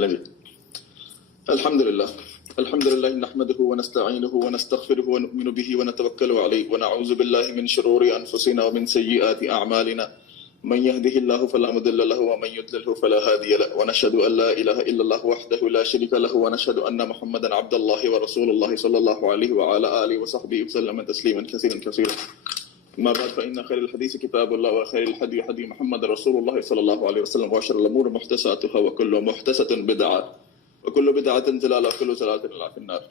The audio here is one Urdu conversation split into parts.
چلیں جی. الحمد للہ نحمده ونستعینه ونستغفره ونؤمن به ونتوکل علیہ ونعوذ باللہ من شرور انفسنا ومن سیئات اعمالنا من يهده الله فلا مضل له ومن يضلل فلا هادي له ونشهد ان لا اله الا الله وحده لا شريك له ونشهد ان محمدا عبد الله ورسول الله صلى الله عليه وعلى اله وصحبه وسلم تسليما كثيرا. ما بعد فإن خير الحديث كتاب الله وخير الهدي هدي محمد رسول الله صلى الله عليه وسلم وشر الأمور محدثاتها وكل محدثة بدعة وكل بدعة ضلالة وكل ضلالة في النار.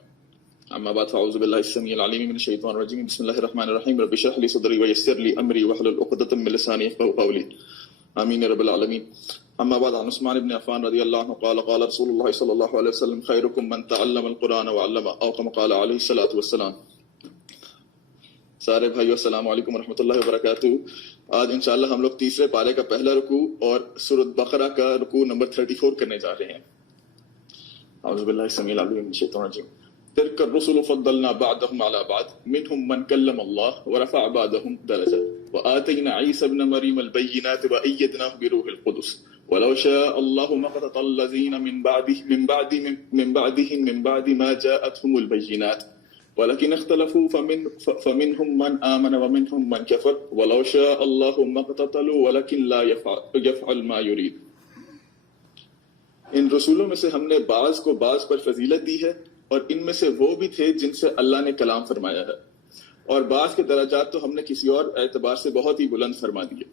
أما بعد فأعوذ بالله السميع العليم من الشيطان الرجيم. بسم الله الرحمن الرحيم. رب اشرح لي صدري ويسر لي أمري واحلل عقدة من لساني يفقهوا قولي. آمين يا رب العالمين. أما بعد عن عثمان بن عفان رضي الله عنه قال قال رسول الله صلى الله عليه وسلم خيركم من تعلم القرآن وعلمه أو كما قال عليه الصلاة والسلام. سارے بھائیو السلام علیکم ورحمۃ اللہ وبرکاتہ. آج انشاءاللہ ہم لوگ تیسرے پارے کا پہلا رکوع اور سورۃ بقرہ کا رکوع نمبر 34 کرنے جا رہے ہیں. اعوذ باللہ السمیع العلیم من الشیطان الرجیم. تلک الرسل فضلنا بعضهم على بعض منهم من كلم الله ورفع بعضهم درجات وآتينا عيسى ابن مريم البينات وأيدناه بروح القدس ولو شاء الله ما اقتتل الذين من بعد ما جاءتهم البينات ولكن اختلفوا فمنهم من آمن ومنهم من كفر ولو شاء الله ما اقتتلوا ولكن لا يفعل ما يريد. ان رسولوں میں سے ہم نے بعض کو بعض پر فضیلت دی ہے اور ان میں سے وہ بھی تھے جن سے اللہ نے کلام فرمایا ہے اور بعض کے درجات تو ہم نے کسی اور اعتبار سے بہت ہی بلند فرما دیے.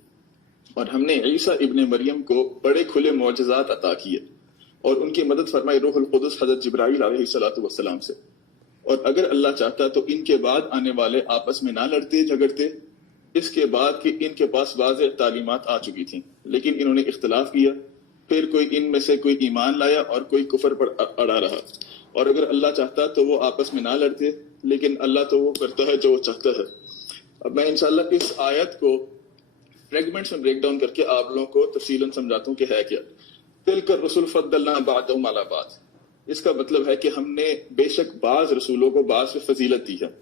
اور ہم نے عیسیٰ ابن مریم کو بڑے کھلے معجزات عطا کیے اور ان کی مدد فرمائی روح القدس حضرت جبرائیل علیہ السلام سے. اور اگر اللہ چاہتا تو ان کے بعد آنے والے آپس میں نہ لڑتے جھگڑتے اس کے بعد کہ ان کے پاس واضح تعلیمات آ چکی تھیں، لیکن انہوں نے اختلاف کیا. پھر کوئی ان میں سے کوئی ایمان لایا اور کوئی کفر پر اڑا رہا. اور اگر اللہ چاہتا تو وہ آپس میں نہ لڑتے، لیکن اللہ تو وہ کرتا ہے جو وہ چاہتا ہے. اب میں انشاءاللہ اس آیت کو فریگمنٹس میں بریک ڈاؤن کر کے آپ لوگوں کو تفصیلاً سمجھاتا ہوں کہ ہے کیا. تلک الرسل فضلنا بعضهم علی بعض، اس کا مطلب ہے کہ ہم نے بے شک بعض رسولوں کو بعض پہ فضیلت دی ہے.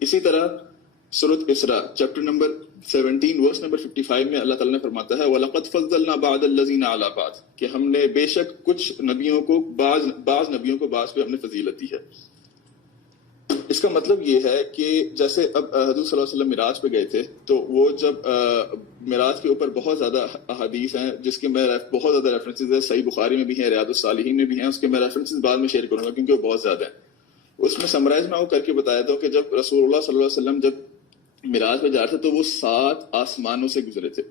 اسی طرح سورۃ اسراء چیپٹر نمبر 17 ورس نمبر 55 میں اللہ تعالیٰ نے فرماتا ہے وَلَقَدْ فَضَّلْنَا بَعْضَ الَّذِينَ عَلَىٰ بَعْضٍ، کہ ہم نے بے شک کچھ نبیوں کو بعض نبیوں کو بعض پہ ہم نے فضیلت دی ہے. اس کا مطلب یہ ہے کہ جیسے اب حضور صلی اللہ علیہ وسلم معراج پہ گئے تھے تو وہ جب معراج کے اوپر بہت زیادہ احادیث ہیں جس کے میں بہت زیادہ ریفرنسز ہیں، صحیح بخاری میں بھی ہیں، ریاض الصالحین میں بھی ہیں. اس کے میں ریفرنسز بعد میں شیئر کروں گا کیونکہ وہ بہت زیادہ ہیں. اس میں سمرائز میں وہ کر کے بتایا تھا کہ جب رسول اللہ صلی اللہ علیہ وسلم جب معراج پہ جا رہے تھے تو وہ 7 آسمانوں سے گزرے تھے.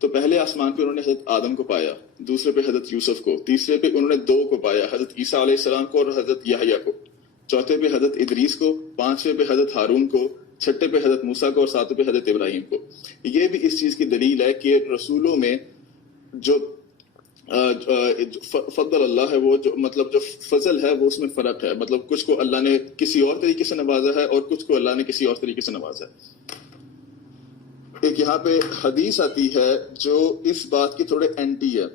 تو پہلے آسمان پہ انہوں نے حضرت آدم کو پایا، دوسرے پہ حضرت یوسف کو، تیسرے پہ انہوں نے 2 کو پایا، حضرت عیسیٰ علیہ السلام کو اور حضرت یحییٰ کو، چوتھے پہ حضرت ادریس کو، 5ویں پہ حضرت ہارون کو، 6 پہ حضرت موسیٰ کو اور 7 پہ حضرت ابراہیم کو. یہ بھی اس چیز کی دلیل ہے کہ رسولوں میں جو فضل اللہ ہے، وہ جو مطلب جو فضل ہے وہ اس میں فرق ہے. مطلب کچھ کو اللہ نے کسی اور طریقے سے نوازا ہے اور کچھ کو اللہ نے کسی اور طریقے سے نوازا ہے. ایک یہاں پہ حدیث آتی ہے جو اس بات کی تھوڑے اینٹی ہے.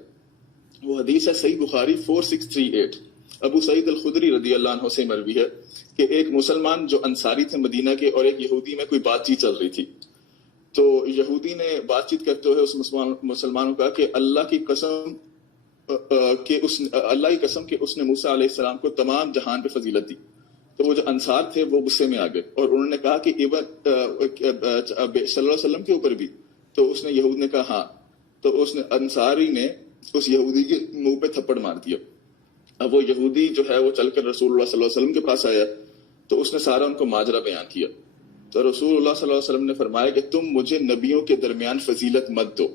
وہ حدیث ہے صحیح بخاری 4638. ابو سعید الخدری رضی اللہ عنہ سے مروی ہے کہ ایک مسلمان جو انصاری تھے مدینہ کے اور ایک یہودی میں کوئی بات چیت چل رہی تھی. تو یہودی نے بات چیت کرتے ہوئے اس مسلمان کو کہا کہ اللہ کی قسم کہ اس نے موسیٰ علیہ السلام کو تمام جہان پہ فضیلت دی. تو وہ جو انصار تھے وہ غصے میں آ گئے اور انہوں نے کہا کہ صلی اللہ علیہ وسلم کے اوپر بھی. تو اس نے یہود نے کہا ہاں. تو اس نے انصاری نے اس یہودی کے منہ پہ تھپڑ مار دیا. اب وہ یہودی جو ہے وہ چل کر رسول اللہ صلی اللہ علیہ وسلم کے پاس آیا تو اس نے سارا ان کو ماجرا بیان کیا. تو رسول اللہ صلی اللہ علیہ وسلم نے فرمایا کہ تم مجھے نبیوں کے درمیان فضیلت مت دو.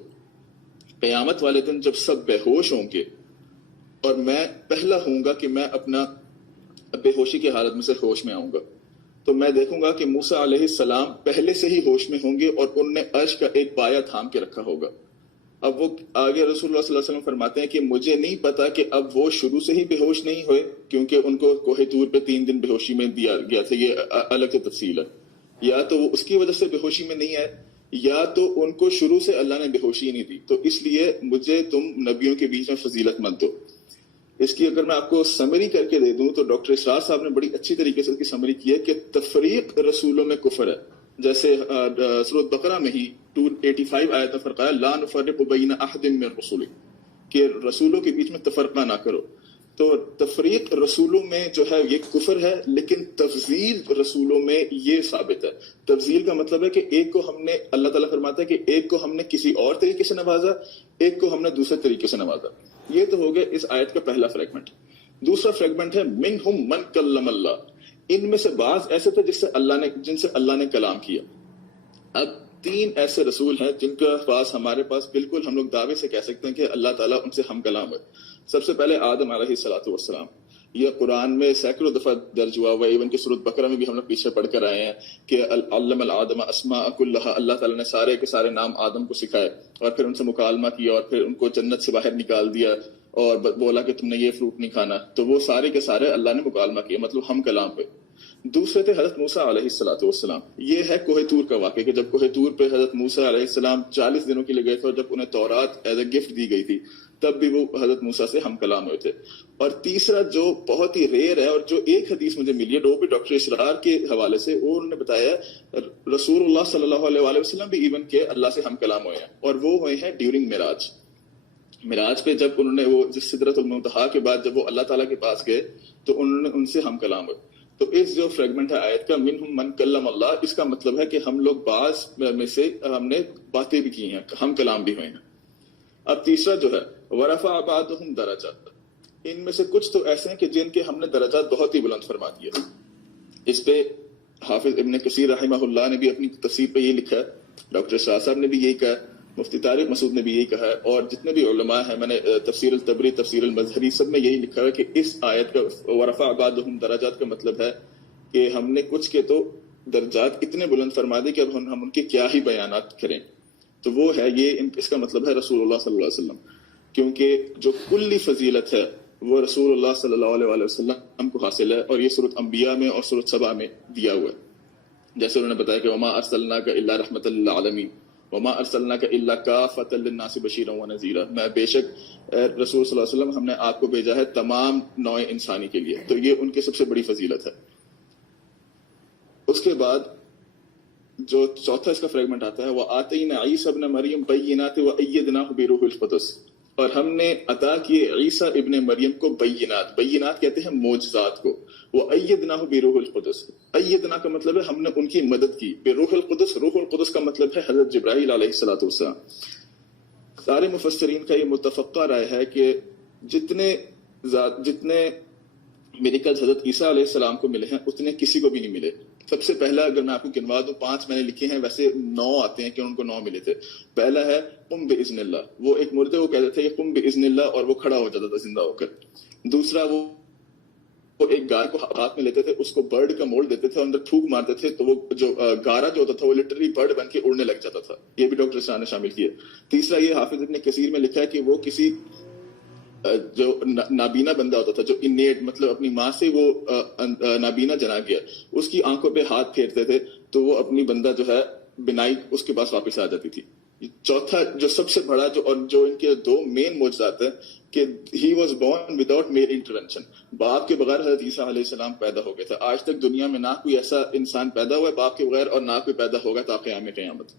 قیامت والے دن جب سب بے ہوش ہوں گے اور میں پہلا ہوں گا کہ میں اپنا بے ہوشی کی حالت میں سے ہوش میں آؤں گا تو میں دیکھوں گا کہ موسیٰ علیہ السلام پہلے سے ہی ہوش میں ہوں گے اور ان نے عرش کا ایک پایا تھام کے رکھا ہوگا. اب وہ آگے رسول اللہ صلی اللہ علیہ وسلم فرماتے ہیں کہ مجھے نہیں پتا کہ اب وہ شروع سے ہی بے ہوش نہیں ہوئے کیونکہ ان کو کوہ طور پہ 3 دن بے ہوشی میں دیا گیا تھا. یہ الگ سے تفصیل ہے. یا تو وہ اس کی وجہ سے بے ہوشی میں نہیں ہے یا تو ان کو شروع سے اللہ نے بے ہوشی نہیں دی. تو اس لیے مجھے تم نبیوں کے بیچ میں فضیلت مت دو. اس کی اگر میں آپ کو سمری کر کے دے دوں تو ڈاکٹر اسرار صاحب نے بڑی اچھی طریقے سے اس کی سمری کی ہے کہ تفریق رسولوں میں کفر ہے. جیسے سورۃ بقرہ میں ہی 285 آیت میں فرقایا لا نفرق بین احد من رسول، کہ رسولوں کے بیچ میں تفرقہ نہ کرو. تو تفریق رسولوں میں جو ہے یہ کفر ہے، لیکن تفضیل رسولوں میں یہ ثابت ہے. تفضیل کا مطلب ہے کہ ایک کو ہم نے، اللہ تعالیٰ فرماتا ہے کہ ایک کو ہم نے کسی اور طریقے سے نوازا، ایک کو ہم نے دوسرے طریقے سے نوازا. یہ تو ہو گیا اس آیت کا پہلا فریگمنٹ. دوسرا فریگمنٹ ہے منہم من کلم اللہ. ان میں سے بعض ایسے تھے جن سے اللہ نے کلام کیا. اب 3 ایسے رسول ہیں جن کا پاس ہمارے پاس بالکل ہم لوگ دعوے سے کہہ سکتے ہیں کہ اللہ تعالیٰ ان سے ہم کلام ہے. سب سے پہلے آدم علیہ الصلوۃ والسلام. یہ قرآن میں سینکڑوں دفعہ درج ہوا ہوا ہے. ایون کہ سورۃ بقرہ میں بھی ہم لوگ پیچھے پڑھ کر آئے ہیں کہ علم الآدم اسماء کلھا. اللہ تعالیٰ نے سارے کے سارے نام آدم کو سکھائے اور پھر ان سے مکالمہ کیا اور پھر ان کو جنت سے باہر نکال دیا اور بولا کہ تم نے یہ فروٹ نہیں کھانا. تو وہ سارے کے سارے اللہ نے مکالمہ کیا، مطلب ہم کلام پہ. دوسرے تھے حضرت موسیٰ علیہ الصلوۃ والسلام. یہ ہے کوہ طور کا واقعہ کہ جب کوہ طور پہ حضرت موسیٰ علیہ السلام 40 دنوں کے لیے گئے تھے اور جب انہیں تورات ایز اے گفٹ دی گئی تھی تب بھی وہ حضرت موسیٰ سے ہم کلام ہوئے تھے. اور تیسرا جو بہت ہی ریئر ہے اور جو ایک حدیث مجھے ملی ہے وہ بھی ڈاکٹر اسرار کے حوالے سے، وہ انہوں نے بتایا رسول اللہ صلی اللہ علیہ وسلم بھی ایون کہ اللہ سے ہم کلام ہوئے ہیں، اور وہ ہوئے ہیں ڈیورنگ معراج. معراج پہ جب انہوں نے وہ سدرۃ المنتہا کے بعد جب وہ اللہ تعالیٰ کے پاس گئے تو انہوں نے ان سے ہم کلام ہوئے. تو اس جو فریگمنٹ ہے آیت کا منہم من کلم اللہ، اس کا مطلب ہے کہ ہم لوگ بعض میں سے ہم نے باتیں بھی کی ہیں، ہم کلام بھی ہوئے ہیں. اب تیسرا جو ہے ورفع بعضهم درجات. ان میں سے کچھ تو ایسے ہیں کہ جن کے ہم نے درجات بہت ہی بلند فرما دیے. اس پہ حافظ ابن کثیر رحمہ اللہ نے بھی اپنی تفسیر پہ یہ لکھا ہے، ڈاکٹر شاہ صاحب نے بھی یہی کہا، مفتی طارق مسعود نے بھی یہی کہا ہے، اور جتنے بھی علماء ہیں، میں نے تفسیر الطبری، تفسیر المظہری، سب میں یہی لکھا ہے کہ اس آیت کا ورفع بعضهم درجات کا مطلب ہے کہ ہم نے کچھ کے تو درجات اتنے بلند فرما دی کہ اب ہم ان کے کیا ہی بیانات کریں. تو وہ ہے یہ، اس کا مطلب ہے رسول اللہ صلی اللہ علیہ وسلم، کیونکہ جو کلی فضیلت ہے وہ رسول اللہ صلی اللہ علیہ وسلم کو حاصل ہے، اور یہ سورۃ انبیاء میں اور سورۃ سبا میں دیا ہوا ہے. جیسے انہوں نے بتایا کہ وما ارسلناک الا رحمۃ للعالمین وما ارسلناک الا کافۃ للناس بشیرا ونذیرا. میں بے شک رسول صلی اللہ علیہ وسلم ہم نے آپ کو بھیجا ہے تمام نوع انسانی کے لیے. تو یہ ان کی سب سے بڑی فضیلت ہے. اس کے بعد جو چوتھا اس کا فریگمنٹ آتا ہے وہ آتینا عیسیٰ ابن مریم بینات وایدناہ بروح القدس. اور ہم نے عطا کیے عیسیٰ ابن مریم کو بینات. بینات کہتے ہیں معجزات کو. وایدناہ بروح القدس. ایدنا کا مطلب ہے ہم نے ان کی مدد کی. بروح القدس، روح القدس کا مطلب ہے حضرت جبرائیل علیہ الصلوۃ والسلام. سارے مفسرین کا یہ متفقہ رائے ہے کہ جتنے میریکلز حضرت عیسیٰ علیہ السلام کو ملے ہیں اتنے کسی کو بھی نہیں ملے. سب سے پہلا اگر میں آپ کو گنوا دوں، 5 میں نے لکھے ہیں، ویسے 9 آتے ہیں کہ ان کو 9 ملے تھے. پہلا ہے قم باذن اللہ. وہ ایک مردے کو کہتے تھے کہ قم باذن اللہ، اور وہ کھڑا ہو جاتا تھا زندہ ہو کر. دوسرا وہ ایک گائے کو ہاتھ میں لیتے تھے، اس کو برڈ کا مولڈ دیتے تھے اور اندر تھوک مارتے تھے تو وہ جو گارا جو ہوتا تھا وہ لٹرلی برڈ بن کے اڑنے لگ جاتا تھا. یہ بھی ڈاکٹر شاہ نے شامل کیا. تیسرا یہ حافظ ابن کثیر میں لکھا ہے کہ وہ کسی جو نابینا بندہ ہوتا تھا، جو انیٹ مطلب اپنی ماں سے وہ نابینا جنا گیا، اس کی آنکھوں پہ ہاتھ پھیرتے تھے تو وہ اپنی بندہ جو ہے بینائی اس کے پاس واپس آ جاتی تھی. چوتھا جو سب سے بڑا جو ان کے 2 مین معجزات ہیں کہ he was born without male intervention. باپ کے بغیر حضرت عیسیٰ علیہ السلام پیدا ہو گئے تھے. آج تک دنیا میں نہ کوئی ایسا انسان پیدا ہوا ہے باپ کے بغیر، اور نہ کوئی پیدا ہوگا تا قیام قیامت.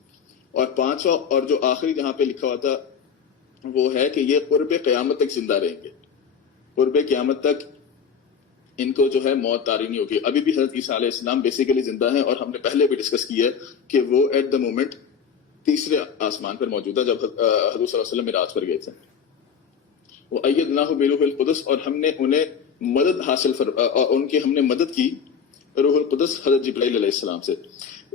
اور 5واں اور جو آخری جہاں پہ لکھا ہوا تھا وہ ہے کہ یہ قرب قیامت تک زندہ رہیں گے. قرب قیامت تک ان کو جو ہے موت طاری نہیں ہوگی. ابھی بھی حضرت عیسیٰ علیہ السلام بیسیکلی زندہ ہیں، اور ہم نے پہلے بھی ڈسکس کیا ہے کہ وہ ایٹ دا مومنٹ تیسرے آسمان پر موجود ہے جب حضور صلی اللہ علیہ وسلم معراج پر گئے تھے. وَأَيَّدْنَاهُ بِرُوحِ الْقُدُسِ. اور ہم نے انہیں مدد ہم نے مدد کی روح القدس حضرت جبرائیل علیہ السلام سے.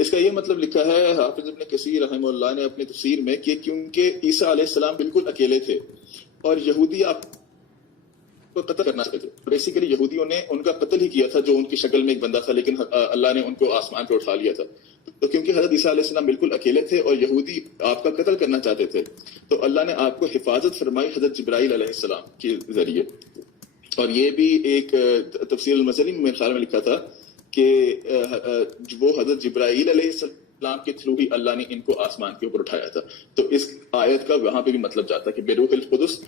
اس کا یہ مطلب لکھا ہے حافظ ابن کثیر رحمہ اللہ نے اپنی تفسیر میں کہ کیونکہ عیسیٰ علیہ السلام بالکل اکیلے تھے اور یہودی آپ کو قتل کرنا چاہتے تھے. بیسیکلی یہودیوں نے ان کا قتل ہی کیا تھا جو ان کی شکل میں ایک بندہ تھا، لیکن اللہ نے ان کو آسمان پہ اٹھا لیا تھا. تو کیونکہ حضرت عیسیٰ علیہ السلام بالکل اکیلے تھے اور یہودی آپ کا قتل کرنا چاہتے تھے، تو اللہ نے آپ کو حفاظت فرمائی حضرت جبرائیل علیہ السلام کے ذریعے. اور یہ بھی ایک تفسیر المظہری میں میرے خیال میں لکھا تھا کہ وہ حضرت جبرائیل علیہ السلام کے تھرو ہی اللہ نے ان کو آسمان کے اوپر اٹھایا تھا. تو اس آیت کا وہاں پہ بھی مطلب جاتا ہے کہ بروح القدس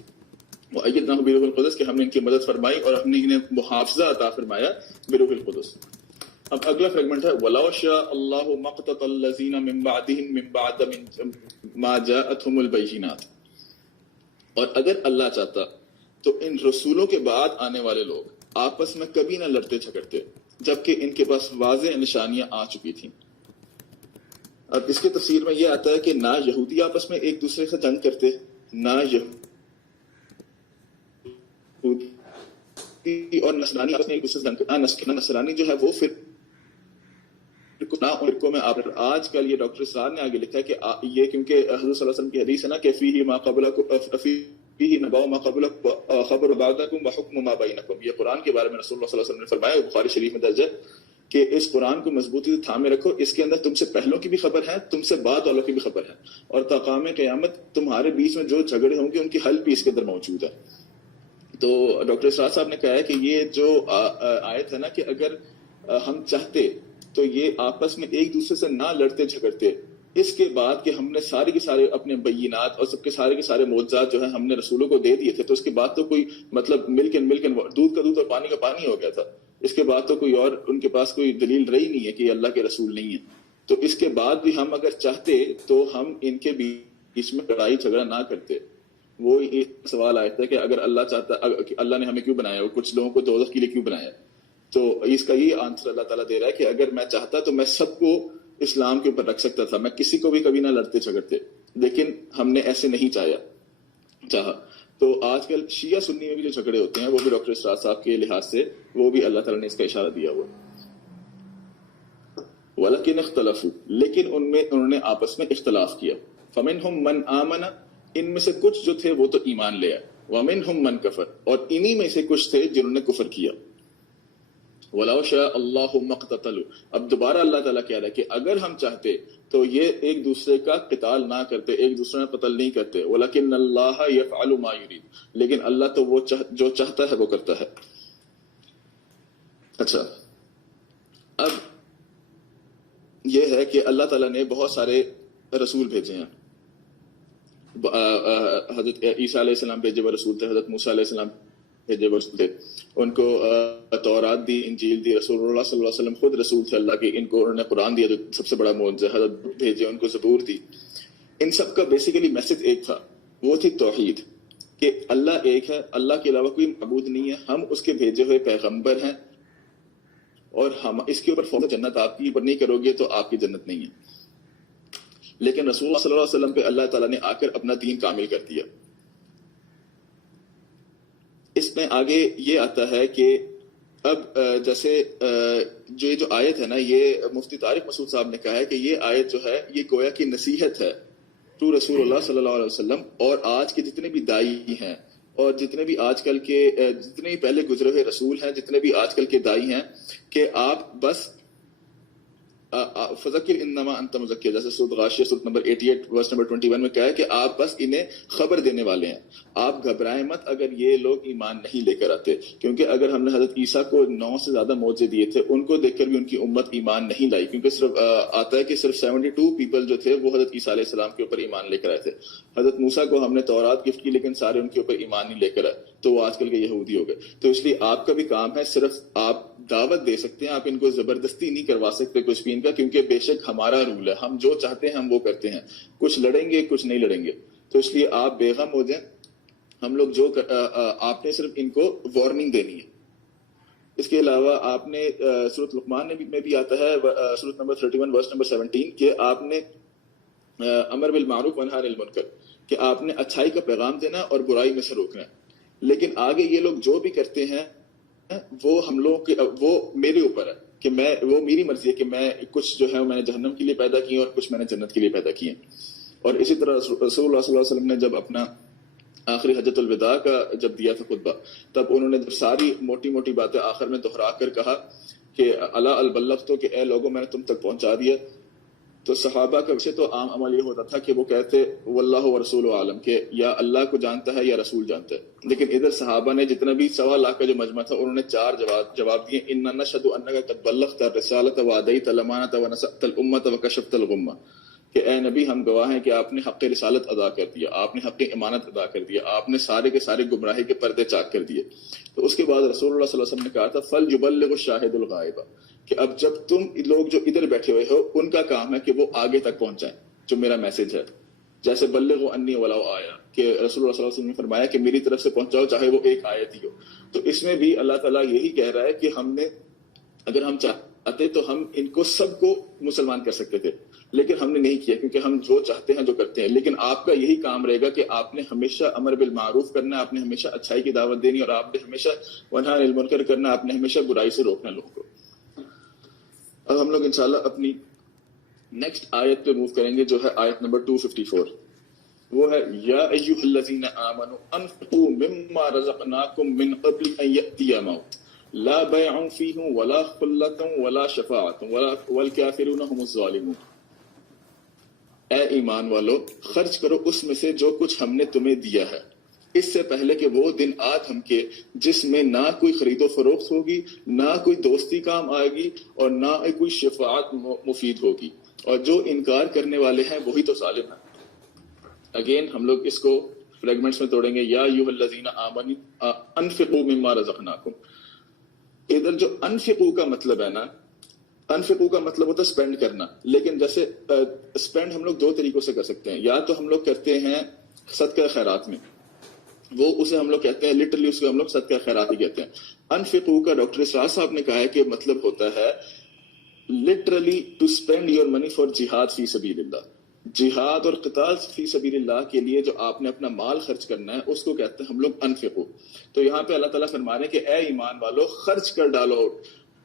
وَأَيَّدْنَاهُ بِرُوحِ الْقُدُسِ کہ ہم نے ان کی مدد فرمائی اور ہم نے انہیں محافظہ عطا فرمایا بروح القدس. اب اگلا فریگمنٹ ہے وَلَوْ شَاءَ اللَّهُ مَا اقْتَتَلَ الَّذِينَ مِن بَعْدِهِم مِن بَعْدِ مَا جَاءَتْهُمُ الْبَيِّنَاتُ. اور اگر اللہ چاہتا تو ان رسولوں کے بعد آنے والے لوگ آپس میں کبھی نہ لڑتے جھگڑتے، جبکہ ان کے پاس واضح نشانیاں آ چکی تھیں۔ اب اس کی تفسیر میں یہ آتا ہے کہ نہ یہودی آپس میں ایک دوسرے سے جنگ کرتے، نہ یہودی اور نصرانی آپس میں ایک دوسرے سے جنگ کرتے، نہ نصرانی جو ہے وہ پھر نہ فرقوں میں آج کل یہ ڈاکٹر اسرار نے آگے لکھا ہے کہ یہ کیونکہ حضور صلی اللہ علیہ وسلم کی حدیث ہے نا کہ فیہ ما قبلکم فیہ نبأ ما قبلکم خبر بعدکم وحکم ما بینکم، یہ قرآن کے بارے میں رسول اللہ صلی اللہ علیہ وسلم نے فرمایا، بخاری شریف میں درج ہے کہ اس قرآن کو مضبوطی سے تھامے رکھو، اس کے اندر تم سے پہلوں کی بھی خبر ہے، تم سے بعد والوں کی بھی خبر ہے، اور تا قیام قیامت تمہارے بیچ میں جو جھگڑے ہوں گے ان کی حل بھی اس کے اندر موجود ہے۔ تو ڈاکٹر اسرار صاحب نے کہا ہے کہ یہ جو آیت ہے نا کہ اگر ہم چاہتے تو یہ آپس میں ایک دوسرے سے نہ لڑتے جھگڑتے، اس کے بعد کہ ہم نے سارے کے سارے اپنے بینات اور سب کے سارے معجزات جو ہیں ہم نے رسولوں کو دے دیے تھے، تو اس کے بعد تو کوئی مطلب ملک دودھ کا دودھ اور پانی کا پانی ہو گیا تھا، اس کے بعد تو کوئی اور ان کے پاس کوئی دلیل رہی نہیں ہے کہ یہ اللہ کے رسول نہیں ہے۔ تو اس کے بعد بھی ہم اگر چاہتے تو ہم ان کے بیچ میں لڑائی جھگڑا نہ کرتے۔ وہ ایک سوال آیا تھا کہ اگر اللہ چاہتا، اللہ نے ہمیں کیوں بنایا، وہ کچھ لوگوں کو دوزخ کے لیے کیوں بنایا، تو اس کا یہ آنسر اللہ تعالیٰ دے رہا ہے کہ اگر میں چاہتا تو میں سب کو اسلام کے اوپر رکھ سکتا تھا، میں کسی کو بھی کبھی نہ لڑتے جھگڑتے، لیکن ہم نے ایسے نہیں چاہا۔ تو آج کل شیعہ سنی میں بھی جو جھگڑے ہوتے ہیں وہ بھی ڈاکٹر اسرار صاحب کے لحاظ سے وہ بھی اللہ تعالیٰ نے اس کا اشارہ دیا ہوا۔ وَلَكِنِ اخْتَلَفُوا، لیکن انہوں نے آپس میں اختلاف کیا۔ فَمِنْهُمْ مَنْ آمَنَ، ان میں سے کچھ جو تھے وہ تو ایمان لے آئے، وَمِنْهُمْ مَنْ كَفَرَ، اور انہی میں سے کچھ تھے جنہوں نے کفر کیا۔ وَلَوْ شَاءَ اللَّهُ مَا اقْتَتَلُوا، اب دوبارہ اللہ تعالیٰ کہہ رہا ہے کہ اگر ہم چاہتے تو یہ ایک دوسرے کا قتال نہ کرتے، ایک دوسرے میں قتل نہیں کرتے، وَلَكِنَّ اللَّهَ يَفْعَلُ مَا يُرِيدُ، لیکن اللہ تو وہ جو چاہتا ہے وہ کرتا ہے۔ اچھا، اب یہ ہے کہ اللہ تعالیٰ نے بہت سارے رسول بھیجے ہیں، حضرت عیسیٰ علیہ السلام بھیجے ہوئے رسول تھے، حضرت موسیٰ علیہ السلام بھیجے ہوئے رسول تھے، ان کو تورات دی، انجیل دی، رسول اللہ صلی اللہ علیہ وسلم خود رسول تھے اللہ کے، ان کو انہوں نے قرآن دیا جو سب سے بڑا معجزہ، حضرت بھیجے، ان کو زبور دی۔ ان سب کا بیسیکلی میسج ایک تھا، وہ تھی توحید، کہ اللہ ایک ہے، اللہ کے علاوہ کوئی معبود نہیں ہے، ہم اس کے بھیجے ہوئے پیغمبر ہیں، اور ہم اس کے اوپر فوراً جنت آپ کی اوپر نہیں کرو گے تو آپ کی جنت نہیں ہے۔ لیکن رسول اللہ صلی اللہ علیہ وسلم پہ اللہ تعالیٰ نے آ کر اپنا دین کامل کر دیا۔ اس میں آگے یہ آتا ہے کہ اب جیسے جو آیت ہے نا، یہ مفتی طارق مسعود صاحب نے کہا ہے کہ یہ آیت جو ہے یہ گویا کی نصیحت ہے ٹو رسول اللہ صلی اللہ علیہ وسلم اور آج کے جتنے بھی دائی ہیں اور جتنے بھی آج کل کے جتنے بھی پہلے گزرے ہوئے رسول ہیں، جتنے بھی آج کل کے دائی ہیں، کہ آپ بس فذکر انما انت مذکر، جیسے سورۃ غاشیہ سورۃ نمبر 88 ورس نمبر 21 میں کہا ہے کہ آپ بس انہیں خبر دینے والے ہیں، آپ گھبرائیں مت اگر یہ لوگ ایمان نہیں لے کر آتے، کیونکہ اگر ہم نے حضرت عیسیٰ کو 9 سے زیادہ معجزے دیے تھے، ان کو دیکھ کر بھی ان کی امت ایمان نہیں لائی، کیونکہ صرف آتا ہے کہ صرف 72 پیپل جو تھے وہ حضرت عیسیٰ علیہ السلام کے اوپر ایمان لے کر آئے تھے۔ حضرت موسیٰ کو ہم نے تورات گفٹ کی، لیکن سارے ان کے اوپر ایمان نہیں لے کر آئے، تو وہ آج کل کے یہودی ہو گئے۔ تو اس لیے آپ کا بھی کام ہے، صرف آپ دعوت دے سکتے ہیں، آپ ان کو زبردستی نہیں کروا سکتے کچھ بھی ان کا، کیونکہ بے شک ہمارا رول ہے، ہم جو چاہتے ہیں ہم وہ کرتے ہیں، کچھ لڑیں گے کچھ نہیں لڑیں گے۔ تو اس لیے آپ بے غم ہو جائیں، ہم لوگ جو آپ نے صرف ان کو وارننگ دینی ہے۔ اس کے علاوہ آپ نے سورۃ لقمان میں بھی آتا ہے سورۃ نمبر 31 ورس نمبر 17 کہ آپ نے امر بالمعروف ونہی عن المنکر، کہ آپ نے اچھائی کا پیغام دینا اور برائی میں سے روکنا ہے۔ لیکن آگے یہ لوگ جو بھی کرتے ہیں وہ ہم لوگ کے، وہ میرے اوپر ہے کہ میں، وہ میری مرضی ہے کہ میں کچھ جو ہے میں نے جہنم کے لیے پیدا کی اور کچھ میں نے جنت کے لیے پیدا کیے۔ اور اسی طرح رسول اللہ صلی اللہ علیہ وسلم نے جب اپنا آخری حجۃ الوداع کا جب دیا تھا خطبہ، تب انہوں نے جب ساری موٹی موٹی باتیں آخر میں دہرا کر کہا کہ الا البلغت، تو کہ اے لوگوں میں نے تم تک پہنچا دیا، تو صحابہ کا ویسے تو عام عمل یہ ہوتا تھا کہ وہ کہتے واللہ ورسولہ عالم، کہ یا اللہ کو جانتا ہے یا رسول جانتا ہے۔ لیکن ادھر صحابہ نے جتنا بھی 1.25 لاکھ کا جو مجمع تھا، انہوں نے 4 جواب دیے، انا نشهد انک قد بلغت الرسالۃ وادیت الامانۃ ونصحت الامۃ وکشفت الغمۃ، کہ اے نبی ہم گواہ ہیں کہ آپ نے حق رسالت ادا کر دیا، آپ نے حق امانت ادا کر دیا، آپ نے سارے کے سارے گمراہی کے پردے چاک کر دیے۔ تو اس کے بعد رسول اللہ صلی اللہ علیہ وسلم نے کہا تھا فلیبلغ الشاہد الغائب، کہ اب جب تم لوگ جو ادھر بیٹھے ہوئے ہو ان کا کام ہے کہ وہ آگے تک پہنچائیں جو میرا میسج ہے۔ جیسے بلغوا انی ولو آیا کہ رسول اللہ صلی اللہ علیہ وسلم نے فرمایا کہ میری طرف سے پہنچاؤ چاہے وہ ایک آیت ہی ہو. تو اس میں بھی اللہ تعالیٰ یہی کہہ رہا ہے کہ ہم نے اگر ہم چاہتے تو ہم ان کو سب کو مسلمان کر سکتے تھے، لیکن ہم نے نہیں کیا، کیونکہ ہم جو چاہتے ہیں جو کرتے ہیں. لیکن آپ کا یہی کام رہے گا کہ آپ نے ہمیشہ امر بالمعروف کرنا، آپ نے ہمیشہ اچھائی کی دعوت دینی، اور آپ نے ہمیشہ ونہی عن المنکر کرنا، آپ نے ہمیشہ برائی سے روکنا لوگوں کو. اب ہم لوگ انشاءاللہ اپنی نیکسٹ آیت پہ موو کریں گے، جو ہے آیت نمبر 254. وہ ہے یا ایھا الذین آمنوا انفقوا مما رزقناکم من قبل ان یأتی موت لا بیع فیہ ولا خلۃ ولا شفاعۃ والکافرون هم الظالمون. اے ایمان والو، خرچ کرو اس میں سے جو کچھ ہم نے تمہیں دیا ہے، اس سے پہلے کہ وہ دن آ تھمکے جس میں نہ کوئی خرید و فروخت ہوگی، نہ کوئی دوستی کام آئے گی، اور نہ کوئی شفاعت مفید ہوگی، اور جو انکار کرنے والے ہیں وہی تو ظالم ہیں. اگین ہم لوگ اس کو فریگمنٹس میں توڑیں گے. یا ایھا الذین آمنوا انفقوا مما رزقناکم. ادھر جو انفقوا کا مطلب ہے نا، انفقوا کا مطلب ہوتا ہے اسپینڈ کرنا. لیکن جیسے اسپینڈ ہم لوگ دو طریقوں سے کر سکتے ہیں. یا تو ہم لوگ کرتے ہیں صدقہ خیرات میں، وہ اسے ہم لوگ کہتے ہیں لٹرلی اس کو ہم لوگ صدقہ خیرات ہی کہتے ہیں. انفقوا کا ڈاکٹر اسرار صاحب نے کہا ہے کہ مطلب ہوتا ہے literally to spend your money for جہاد فی سبیل اللہ. جہاد اور قتال فی سبیل اللہ کے لیے جو آپ نے اپنا مال خرچ کرنا ہے اس کو کہتے ہیں ہم لوگ انفقوا. تو یہاں پہ اللہ تعالیٰ فرما رہے ہیں کہ اے ایمان والو، خرچ کر ڈالو،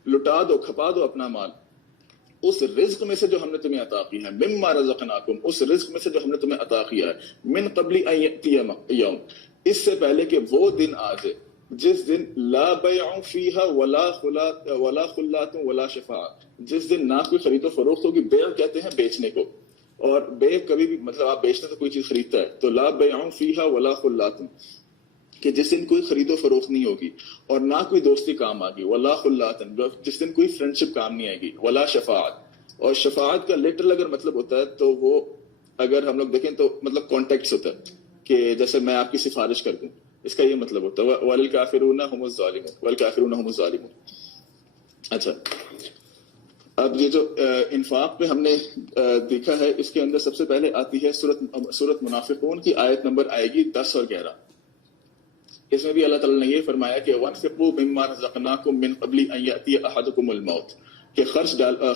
لٹا دو، کھپا دو اپنا مال اس رزق میں سے جو ہم نے تمہیں عطا کیا ہے. مما رزقناکم، اس رزق میں سے جو ہم نے تمہیں عطا کیا ہے. من قبل ان یأتی یوم، اس سے پہلے کہ وہ دن آ جائے جس دن لا بیع فیہا ولا خلات ولا شفاعت، جس دن نہ کوئی خرید و فروخت ہوگی. بیع کہتے ہیں بیچنے کو، اور بیع کبھی بھی مطلب آپ بیچتے تو کوئی چیز خریدتا ہے. تو لا بیع فیہا ولا خلات، کہ جس دن کوئی خرید و فروخت نہیں ہوگی اور نہ کوئی دوستی کام آ گی. ولا خلات، جس دن کوئی فرینڈشپ کام نہیں آئے گی. ولا شفاعت، اور شفاعت کا لٹرل اگر مطلب ہوتا ہے تو وہ اگر ہم لوگ دیکھیں تو مطلب کانٹیکٹس ہوتا ہے کہ جیسے میں آپ کی سفارش کر دوں، اس کا یہ مطلب ہوتا ہے. والکافرون هم الظالمون، والکافرون هم الظالمون. اچھا، اب یہ جو انفاق پہ ہم نے دیکھا ہے، اس کے اندر سب سے پہلے آتی ہے سورۃ منافقون کی آیت نمبر آئے گی 10 اور 11. اس میں بھی اللہ تعالیٰ نے یہ فرمایا کہ وَانفِقُوا مِمَّا رَزَقْنَاكُم مِّن قَبْلِ أَن يَأْتِيَ أَحَدَكُمُ الْمَوْتُ، کہ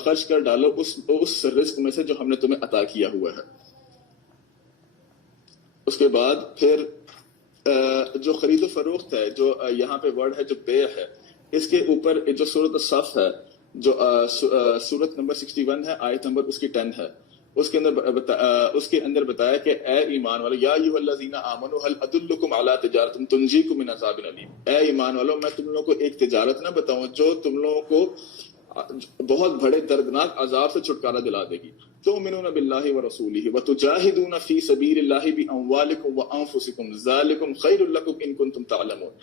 خرچ کر ڈالو اس رزق میں سے جو ہم نے تمہیں عطا کیا ہوا ہے. اس کے بعد پھر جو خرید و فروخت ہے، جو یہاں پہ ورڈ ہے جو بیع ہے، اس کے اوپر جو سورۃ الصف ہے، جو سورت نمبر 61 ہے، آیت نمبر اس کی 10 ہے، اس کے اندر بتایا کہ اے ایمان والو، یا ایھا الذین آمنوا هل ادلکم علی تجارۃ تنجیکم من عذاب علیم. اے ایمان والو، میں تم لوگوں کو ایک تجارت نہ بتاؤں جو تم لوگوں کو بہت بڑے دردناک عذاب سے چھٹکارا دلا دے گی. تؤمنون باللہ ورسولہ وتجاہدون فی سبیل اللہ باموالکم وانفسکم ذالکم خیر لکم ان کنتم تعلمون.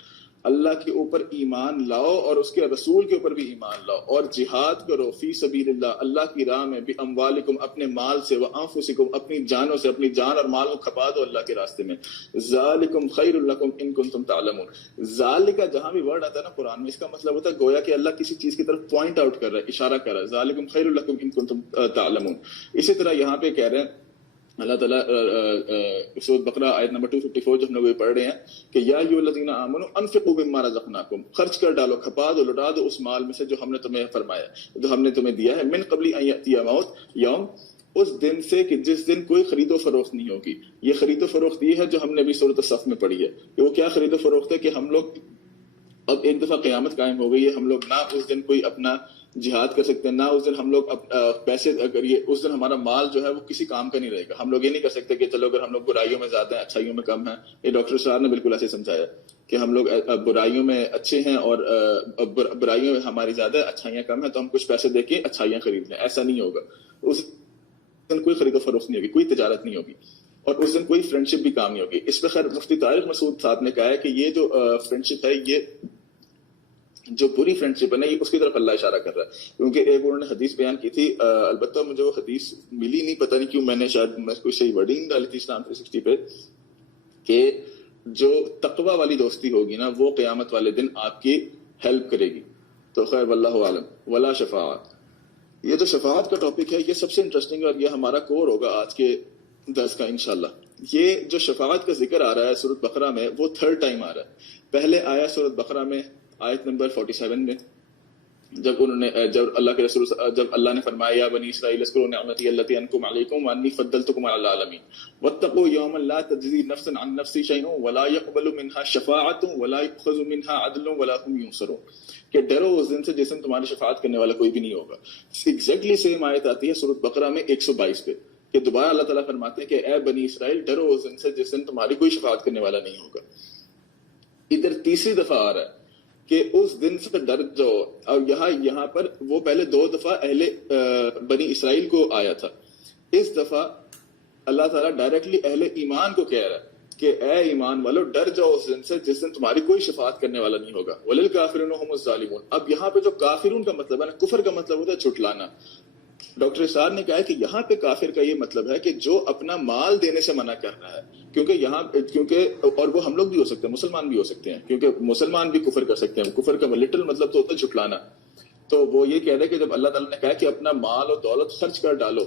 اللہ کے اوپر ایمان لاؤ اور اس کے رسول کے اوپر بھی ایمان لاؤ، اور جہاد کرو فی سبیل اللہ، اللہ کی راہ میں، باموالکم اپنے مال سے، وانفسکم اپنی جانوں سے، اپنی جان اور مال کو کھپا دو اللہ کے راستے میں. ذالکم خیر لکم ان کنتم تعلمون. ذالک جہاں بھی ورڈ آتا ہے نا قرآن میں، اس کا مطلب ہوتا ہے گویا کہ اللہ کسی چیز کی طرف پوائنٹ آؤٹ کر رہا ہے، اشارہ کر رہا ہے. ذالکم خیر لکم ان کنتم تعلمون. اسی طرح یہاں پہ کہہ رہے ہیں اللہ تعالیٰ سورۃ بقرہ آیت نمبر 254 جو ہم لوگ پڑھ رہے ہیں کہ یا ایھا الذین آمنوا انفقوا مما رزقناکم، خرچ کر ڈالو، کھپا دو، لٹا دو اس مال میں سے جو ہم نے تمہیں فرمایا، جو ہم نے تمہیں دیا ہے. من قبل ان یأتی یوم، اس دن سے کہ جس دن کوئی خرید و فروخت نہیں ہوگی. یہ خرید و فروخت یہ ہے جو ہم نے ابھی سورۃ الصف میں پڑھی ہے. وہ کیا خرید و فروخت ہے کہ ہم لوگ اب ایک دفعہ قیامت قائم ہو گئی ہے، ہم لوگ نہ اس دن کوئی اپنا جہاد کر سکتے ہیں، نہ اس دن ہم لوگ پیسے، اگر یہ اس دن ہمارا مال جو ہے وہ کسی کام کا نہیں رہے گا. ہم لوگ یہ نہیں کر سکتے کہ چلو اگر ہم لوگ برائیوں میں زیادہ ہیں اچھائیوں میں کم ہیں. یہ ڈاکٹر صاحب نے بالکل ایسے سمجھایا کہ ہم لوگ برائیوں میں اچھے ہیں اور برائیوں میں ہماری زیادہ اچھائیاں کم ہیں تو ہم کچھ پیسے دے کے اچھائیاں خرید لیں. ایسا نہیں ہوگا. اس دن کوئی خرید و فروخت نہیں ہوگی، کوئی تجارت نہیں ہوگی، اور اس دن کوئی فرینڈشپ بھی کام نہیں ہوگی. اس پہ خیر مفتی طارق مسعود صاحب نے کہا ہے کہ یہ جو فرینڈشپ ہے، یہ جو بری فرینڈشپ ہے نا، یہ اس کی طرف اللہ اشارہ کر رہا ہے. کیونکہ ایک انہوں نے حدیث بیان کی تھی، البتہ مجھے وہ حدیث ملی نہیں، پتہ نہیں کیوں، میں نے شاید کوئی صحیح ورڈنگ ڈالی تھی اسلام 360 پہ، کہ جو تقوی والی دوستی ہوگی نا وہ قیامت والے دن آپ کی ہیلپ کرے گی. تو خیر واللہ عالم. ولا شفاعت، یہ جو شفاعت کا ٹاپک ہے یہ سب سے انٹرسٹنگ ہے، اور یہ ہمارا کور ہوگا آج کے درس کا انشاءاللہ. یہ جو شفاعت کا ذکر آ رہا ہے سورۃ بقرہ میں وہ تھرڈ ٹائم آ رہا ہے. پہلے آیا سورۃ بقرہ میں آیت نمبر 47 میں جب اللہ نے فرمایا یا بنی اسرائیل اذکروا نعمتی التی انعمت علیکم وانی فضلتکم علی العالمین واتقوا یوما لا تجزی نفس عن نفس شیئا ولا يقبل منها شفاعۃ ولا یؤخذ منها عدل ولا هم ينصرون کہ ڈرو اس دن سے جس دن تمہاری شفاعت کرنے والا کوئی بھی نہیں ہوگا. ایگزیکٹلی سیم آیت آتی ہے سورۃ بقرہ میں 122 پہ کہ دوبارہ اللہ تعالیٰ فرماتے ہیں کہ اے بنی اسرائیل ڈرو اس دن سے جس دن تمہاری کوئی شفاعت کرنے والا نہیں ہوگا. ادھر تیسری دفعہ آ رہا ہے کہ اس دن سے ڈر جاؤ. اور یہاں پر وہ پہلے 2 دفعہ اہل بنی اسرائیل کو آیا تھا. اس دفعہ اللہ تعالیٰ ڈائریکٹلی اہل ایمان کو کہہ رہا ہے کہ اے ایمان والو ڈر جاؤ اس دن سے جس دن تمہاری کوئی شفاعت کرنے والا نہیں ہوگا. وَلِلْكَافِرُونَ هُمُ الظَّالِمُونَ. اب یہاں پہ جو کافرون کا مطلب ہے نا, کفر کا مطلب ہوتا ہے چھٹلانا. ڈاکٹر اسرار نے کہا ہے کہ یہاں پہ کافر کا یہ مطلب ہے کہ جو اپنا مال دینے سے منع کر رہا ہے, کیونکہ اور وہ ہم لوگ بھی ہو سکتے ہیں, مسلمان بھی ہو سکتے ہیں, کیونکہ مسلمان بھی کفر کر سکتے ہیں. کفر کا لٹل مطلب تو ہوتا ہے جھٹلانا. تو وہ یہ کہہ رہے ہیں کہ جب اللہ تعالیٰ نے کہا کہ اپنا مال اور دولت خرچ کر ڈالو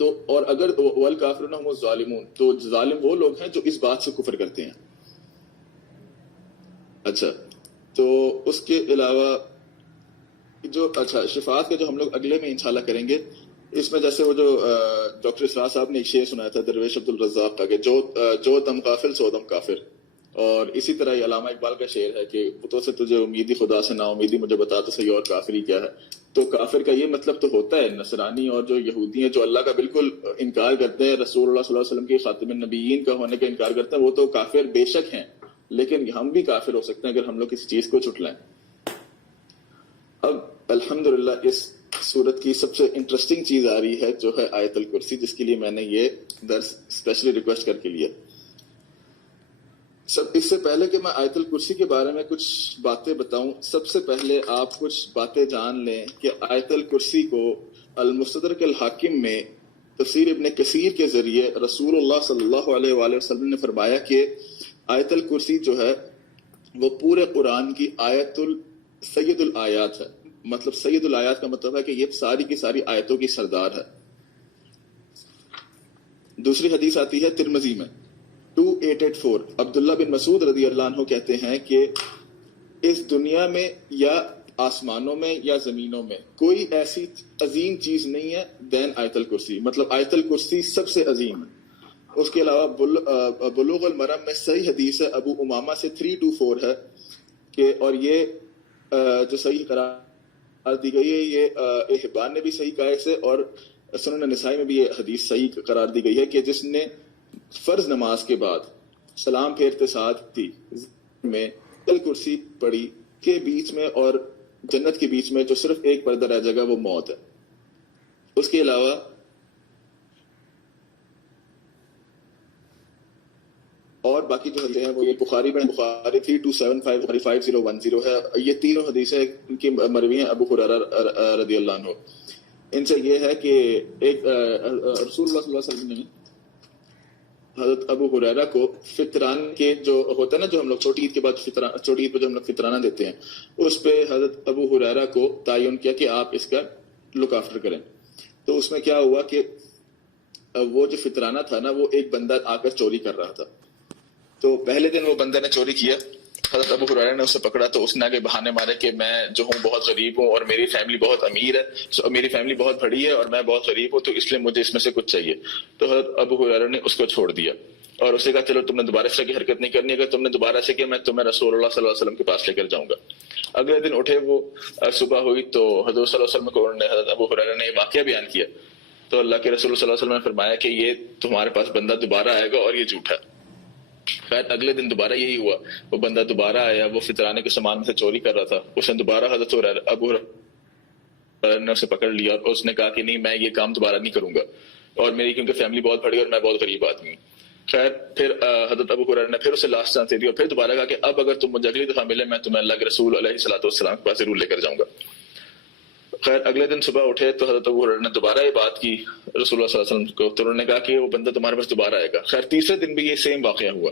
تو, اور اگر وَالْكَافِرُونَ هُمُ الظَّالِمُونَ تو ظالم وہ لوگ ہیں جو اس بات سے کفر کرتے ہیں. اچھا, تو اس کے علاوہ شفاعت کا جو ہم لوگ اگلے میں انشاءاللہ کریں گے, اس میں جیسے وہ جو ڈاکٹر اسرار صاحب نے ایک شعر سنایا تھا درویش عبد الرزاق کا کہ جو دم غافل سو دم کافر. اور اسی طرح یہ علامہ اقبال کا شعر ہے کہ بتوں سے تجھے امیدی خدا سے نا امیدی مجھے بتا تو صحیح اور کافری کیا ہے. تو کافر کا یہ مطلب تو ہوتا ہے نصرانی اور جو یہودی ہیں جو اللہ کا بالکل انکار کرتے ہیں, رسول اللہ صلی اللہ علیہ وسلم کے خاتم النبیین کا ہونے کا انکار کرتے ہیں, وہ تو کافر بے شک ہیں, لیکن ہم بھی کافر ہو سکتے ہیں اگر ہم لوگ کسی چیز کو چھٹلائیں. اب الحمدللہ اس سورت کی سب سے انٹرسٹنگ چیز آ رہی ہے جو ہے آیت الکرسی, جس کے لیے میں نے یہ درس اسپیشلی ریکویسٹ کر کے لیا. اس سے پہلے کہ میں آیت الکرسی کے بارے میں کچھ باتیں بتاؤں, سب سے پہلے آپ کچھ باتیں جان لیں کہ آیت الکرسی کو المستدرک الحاکم میں تفسیر ابن کثیر کے ذریعے رسول اللہ صلی اللہ علیہ وآلہ وسلم نے فرمایا کہ آیت الکرسی جو ہے وہ پورے قرآن کی سید الآیات ہے. مطلب سید الآیات کا مطلب ہے کہ یہ ساری کی ساری آیتوں کی سردار ہے. دوسری حدیث آتی ہے ترمذی میں 2884. عبداللہ بن مسعود رضی اللہ عنہ کہتے ہیں کہ اس دنیا میں یا آسمانوں میں یا زمینوں میں کوئی ایسی عظیم چیز نہیں ہے دین آیت الکرسی. مطلب آیت الکرسی سب سے عظیم ہے. اس کے علاوہ بلوغ المرام میں صحیح حدیث ہے ابو امامہ سے 324 ہے کہ, اور یہ جو صحیح قرار دی گئی ہے یہ حبان نے بھی صحیح کہا اسے, اور سنن نسائی میں بھی یہ حدیث صحیح قرار دی گئی ہے کہ جس نے فرض نماز کے بعد سلام پھیرتے ساتھ میں کرسی پڑی کے بیچ میں اور جنت کے بیچ میں جو صرف ایک پردہ رہ جائے گا وہ موت ہے. اس کے علاوہ اور باقی جو حدیثیں ہیں وہ یہ بخاری 3275 بخاری 5010 ہے. یہ تینوں حدیثیں ان کی مروی ہیں ابو ہریرہ رضی اللہ عنہ. ان سے یہ ہے کہ ایک رسول اللہ صلی اللہ علیہ وسلم نے حضرت ابو ہریرہ کو فطران کے جو ہوتا ہے نا, جو ہم لوگ چھوٹی عید کے بعد چھوٹی عید پہ جو ہم لوگ فطرانہ دیتے ہیں, اس پہ حضرت ابو ہریرہ کو تعین کیا کہ آپ اس کا لک آفٹر کریں. تو اس میں کیا ہوا کہ وہ جو فطرانہ تھا نا, وہ ایک بندہ آ کر چوری کر رہا تھا. تو پہلے دن وہ بندے نے چوری کیا, حضرت ابو ہریرہ نے اسے پکڑا تو اس نے آگے بہانے مارے کہ میں جو ہوں بہت غریب ہوں اور میری فیملی بہت امیر ہے, میری فیملی بہت بڑی ہے اور میں بہت غریب ہوں, تو اس لیے مجھے اس میں سے کچھ چاہیے. تو حضرت ابو ہریرہ نے اس کو چھوڑ دیا اور اسے کہا چلو تم نے دوبارہ اس طرح کی حرکت نہیں کرنی, اگر تم نے دوبارہ سے کیا میں تمہیں رسول اللہ صلی اللہ علیہ وسلم کے پاس لے کر جاؤں گا. اگلے دن اٹھے وہ, صبح ہوئی تو حضرت صلی اللہ علیہ وسلم کو انہوں نے حضرت ابو ہریرہ نے یہ واقعہ بیان کیا. تو اللہ کے رسول صلی اللہ علیہ وسلم نے فرمایا کہ یہ تمہارے پاس بندہ دوبارہ آئے گا اور یہ جھوٹا. خیر اگلے دن دوبارہ یہی ہوا, وہ بندہ دوبارہ آیا, وہ فطرانے کے سامان میں سے چوری کر رہا تھا. اس نے دوبارہ حضرت ابو ہریرہ نے اسے پکڑ لیا اور اس نے کہا کہ نہیں میں یہ کام دوبارہ نہیں کروں گا, اور میری کیونکہ فیملی بہت بڑی ہے اور میں بہت غریب آدمی ہوں. خیر پھر حضرت ابو ہریرہ نے پھر اسے لاسٹ چانس دے دی اور پھر دوبارہ کہا کہ اب اگر تم مجھے اگلی دفعہ ملے میں تمہیں اللہ کے رسول علیہ الصلوۃ والسلام کے پاس ضرور لے کر جاؤں گا. خیر اگلے دن صبح اٹھے تو حضرت ابو ہریرہ نے دوبارہ یہ بات کی رسول اللہ صلی اللہ علیہ وسلم کو, تو انہوں نے کہا کہ وہ بندہ تمہارے پاس دوبارہ آئے گا. خیر تیسرے دن بھی یہ سیم واقعہ ہوا.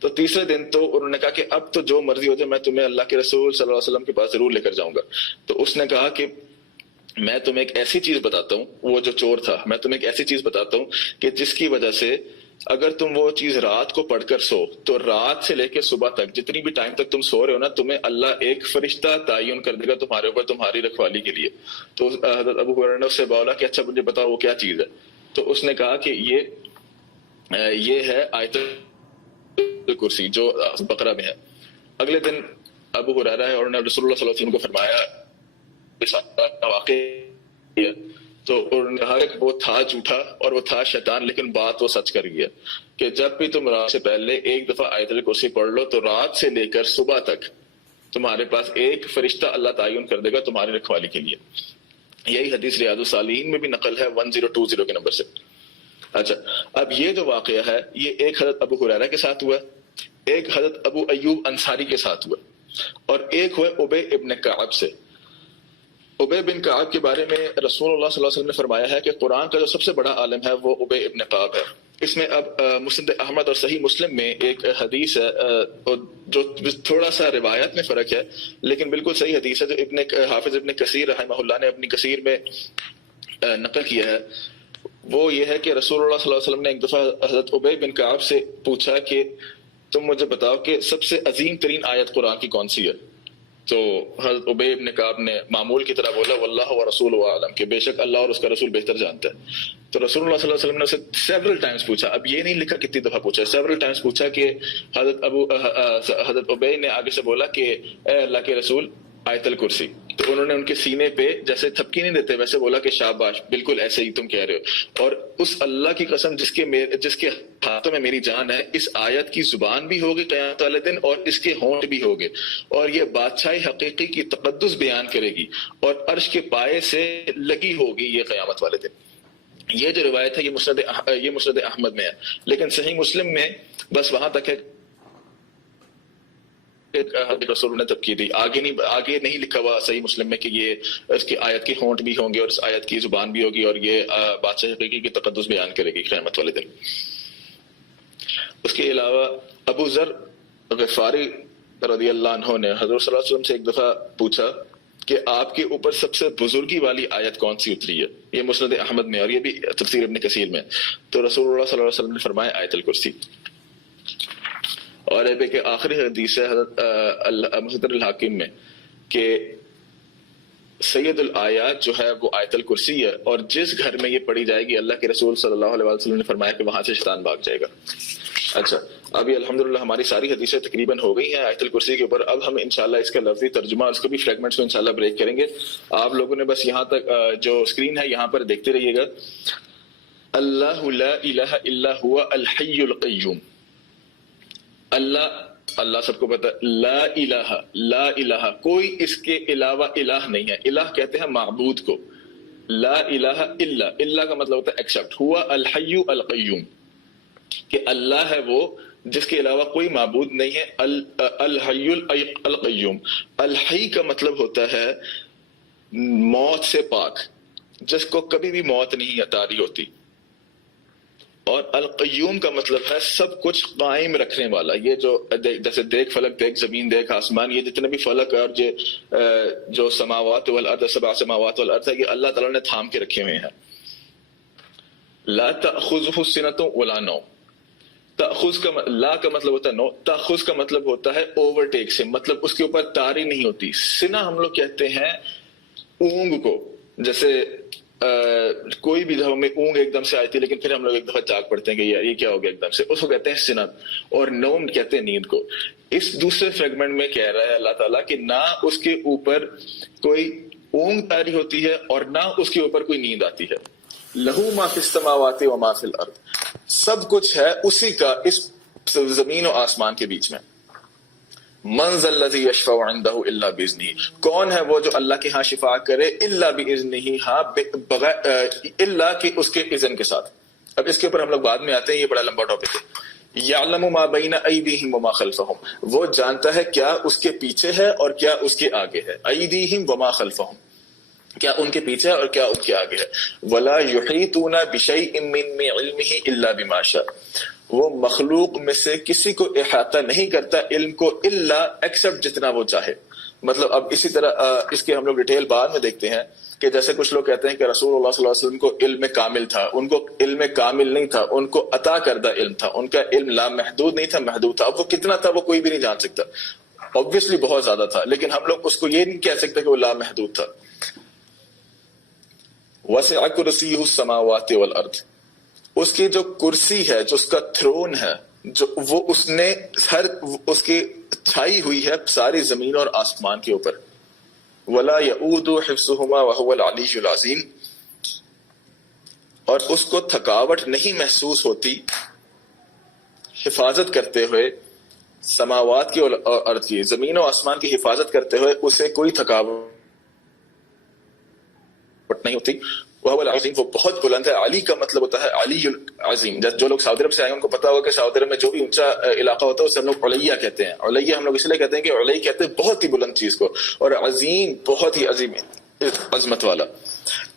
تو تیسرے دن تو انہوں نے کہا کہ اب تو جو مرضی ہو جائے میں تمہیں اللہ کے رسول صلی اللہ علیہ وسلم کے پاس ضرور لے کر جاؤں گا. تو اس نے کہا کہ میں تمہیں ایک ایسی چیز بتاتا ہوں، وہ جو چور تھا، میں تمہیں ایک ایسی چیز بتاتا ہوں کہ جس کی وجہ سے اگر تم وہ چیز رات کو پڑھ کر سو تو رات سے لے کے صبح تک جتنی بھی ٹائم تک تم سو رہے ہو نا، تمہیں اللہ ایک فرشتہ تعین کر دے گا تمہارے اوپر تمہاری رکھوالی کے لیے. تو حضرت ابو ہریرہ نے اس سے بولا کہ اچھا مجھے بتاؤ وہ کیا چیز ہے. تو اس نے کہا کہ یہ ہے آیت الکرسی جو بقرہ میں ہے. اگلے دن ابو ہریرہ ہے اور انہوں نے رسول اللہ صلی اللہ علیہ وسلم کو فرمایا واقعی، تو انہوں نے کہا کہ وہ تھا جھوٹا اور وہ تھا شیطان، لیکن بات وہ سچ کر گیا کہ جب بھی تم رات سے پہلے ایک دفعہ آیت الکرسی پڑھ لو تو رات سے لے کر صبح تک تمہارے پاس ایک فرشتہ اللہ تعین کر دے گا تمہاری رکھوالی کے لیے. یہی حدیث ریاض الصالحین میں بھی نقل ہے 1020 کے نمبر سے. اچھا، اب یہ جو واقعہ ہے یہ ایک حضرت ابو ہریرہ کے ساتھ ہوا، ایک حضرت ابو ایوب انصاری کے ساتھ ہوا، اور ایک ہوئے ابی ابن کعب سے. ابی بن کعب کے بارے میں رسول اللہ صلی اللہ علیہ وسلم نے فرمایا ہے کہ قرآن کا جو سب سے بڑا عالم ہے وہ ابی ابن کعب ہے. اس میں اب مسند احمد اور صحیح مسلم میں ایک حدیث ہے جو تھوڑا سا روایت میں فرق ہے لیکن بالکل صحیح حدیث ہے، جو حافظ ابن کثیر رحمہ اللہ نے اپنی کثیر میں نقل کیا ہے. وہ یہ ہے کہ رسول اللہ صلی اللہ علیہ وسلم نے ایک دفعہ حضرت ابی بن کعب سے پوچھا کہ تم مجھے بتاؤ کہ سب سے عظیم ترین آیت قرآن کی کون سی ہے. تو حضرت ابی بن کعب نے معمول کی طرح بولا واللہ ورسولہ اعلم، کہ بے شک اللہ اور اس کا رسول بہتر جانتا ہے. تو رسول اللہ صلی اللہ علیہ وسلم نے اسے سیورل ٹائمز پوچھا، اب یہ نہیں لکھا کتنی دفعہ پوچھا، سیورل ٹائمز پوچھا کہ حضرت ابی نے آگے سے بولا کہ اے اللہ کے رسول آیت الکرسی. تو انہوں نے ان کے سینے پہ جیسے تھپکی نہیں دیتے ویسے بولا کہ شاباش، بالکل ایسے ہی تم کہہ رہے ہو، اور اس اللہ کی قسم جس کے ہاتھوں میں میری جان ہے، اس آیت کی زبان بھی ہوگی قیامت والے دن اور اس کے ہونٹ بھی ہوگے، اور یہ بادشاہی حقیقی کی تقدس بیان کرے گی اور عرش کے پائے سے لگی ہوگی یہ قیامت والے دن. یہ جو روایت ہے یہ مسند احمد میں ہے، لیکن صحیح مسلم میں بس وہاں تک ہے رسول نے تب کی دی، آگے نہیں لکھا ہوا صحیح مسلم میں کہ یہ اس کی آیت کے ہونٹ بھی ہوں گے اور اس آیت کی زبان بھی ہوگی اور یہ بادشاہ حقیقی کی تقدس بیان کرے گی قیامت والے دن. اس کے علاوہ ابو ذر غفاری رضی اللہ عنہ نے حضرت صلی اللہ علیہ وسلم سے ایک دفعہ پوچھا کہ آپ کے اوپر سب سے بزرگی والی آیت کون سی اتری ہے. یہ مسند احمد میں اور یہ بھی تفسیر ابن کثیر میں. تو رسول اللہ صلی اللہ علیہ وسلم نے فرمایا آیت الکرسی. اور ایک آخری حدیث ہے حضرت مصدر الحاکم میں کہ سید الآیات جو ہے وہ آیت الکرسی ہے، اور جس گھر میں یہ پڑھی جائے گی اللہ کے رسول صلی اللہ علیہ وسلم نے فرمایا کہ وہاں سے شیطان بھاگ جائے گا. اچھا، اب یہ الحمدللہ ہماری ساری حدیثیں تقریباً ہو گئی ہیں آیت الکرسی کے اوپر. اب ہم انشاءاللہ اس کا لفظی ترجمہ اور اس کو بھی فریگمنٹس کو انشاءاللہ بریک کریں گے. آپ لوگوں نے بس یہاں تک جو اسکرین ہے یہاں پر دیکھتے رہیے گا. اللہ لا الہ الا هو الحی القیوم. اللہ سب کو پتا، لا الہ کوئی اس کے علاوہ الہ نہیں ہے. الہ کہتے ہیں معبود کو. لا الہ الا کا مطلب ہوتا ہے ایکسپٹ. ہوا الحی القیوم کہ اللہ ہے وہ جس کے علاوہ کوئی معبود نہیں ہے. الحی القیوم. الحی کا مطلب ہوتا ہے موت سے پاک، جس کو کبھی بھی موت نہیں طاری ہوتی. اور القیوم کا مطلب ہے سب کچھ قائم رکھنے والا. یہ جو جیسے دیکھ فلک، دیکھ زمین، دیکھ آسمان، یہ جتنے بھی فلک اور جو سماوات والارض، سبع سماوات والارض ہے، یہ اللہ تعالیٰ نے تھام کے رکھے ہوئے ہیں. لا تأخذہ سنۃ ولا نوم. تأخذ کا لا کا مطلب ہوتا ہے نو، تأخذ کا مطلب ہوتا ہے اوور ٹیک سے، مطلب اس کے اوپر تاری نہیں ہوتی. سنا ہم لوگ کہتے ہیں اونگ کو، جیسے کوئی بھی دفعہ میں اونگ ایک دم سے آئی تھی لیکن پھر ہم لوگ ایک دفعہ جاگ پڑتے ہیں کہ یار یہ کیا ہو گیا ایک دم سے، اس کو کہتے ہیں سنت. اور نوم کہتے ہیں نیند کو. اس دوسرے فریگمنٹ میں کہہ رہا ہے اللہ تعالیٰ کہ نہ اس کے اوپر کوئی اونگ تاری ہوتی ہے اور نہ اس کے اوپر کوئی نیند آتی ہے. لہو ما فی السماوات و ما فی الارض. سب کچھ ہے اسی کا اس زمین و آسمان کے بیچ میں. من ذا الذی یشفع عندہ الا باذنہ. کون ہے وہ جو اللہ کے ہاں شفاع کرے الا باذنہ، ہاں الا کہ اس کے اذن کے ساتھ. اب اس کے اوپر ہم لوگ بعد میں آتے ہیں، یہ بڑا لمبا ٹاپک ہے. یعلم ما بین ایدیہم وما خلفہم. وہ جانتا ہے کیا اس کے پیچھے ہے اور کیا اس کے آگے ہے. ایدیہم وما خلفہم، کیا ان کے پیچھے اور کیا ان کے آگے ہے. ولا یحیطون بشیء من علمہ الا بما شاء. وہ مخلوق میں سے کسی کو احاطہ نہیں کرتا علم کو الا ایکسپٹ جتنا وہ چاہے. مطلب اب اسی طرح اس کے ہم لوگ ڈیٹیل بعد میں دیکھتے ہیں کہ جیسے کچھ لوگ کہتے ہیں کہ رسول اللہ صلی اللہ علیہ وسلم کو علم کامل تھا، ان کو علم کامل نہیں تھا، ان کو عطا کردہ علم تھا، ان کا علم لامحدود نہیں تھا، محدود تھا. اب وہ کتنا تھا وہ کوئی بھی نہیں جان سکتا، obviously بہت زیادہ تھا، لیکن ہم لوگ اس کو یہ نہیں کہہ سکتے کہ وہ لامحدود تھا. وسع کرسیہ السماوات والارض، اس کی جو کرسی ہے، جو اس کا تھرون ہے، جو وہ اس نے اس کی چھائی ہوئی ہے ساری زمین اور آسمان کے اوپر. ولا یعود حفظهما وهو العلی العظیم، اور اس کو تھکاوٹ نہیں محسوس ہوتی حفاظت کرتے ہوئے سماوات کی اور ارض کی، زمین و آسمان کی حفاظت کرتے ہوئے اسے کوئی تھکاوٹ نہیں ہوتی. وہ العظیم، وہ بہت بلند ہے. علی کا مطلب ہوتا ہے علی العظیم. جو لوگ سعودی عرب سے آئے ہیں ان کو پتا ہوگا کہ سعودی عرب میں جو بھی اونچا علاقہ ہوتا ہے اسے ہم لوگ علیہ کہتے ہیں. علیہ ہم لوگ اس لیے کہتے ہیں کہ علیہ کہتے ہیں بہت ہی بلند چیز کو، اور عظیم بہت ہی عظیم عظمت والا.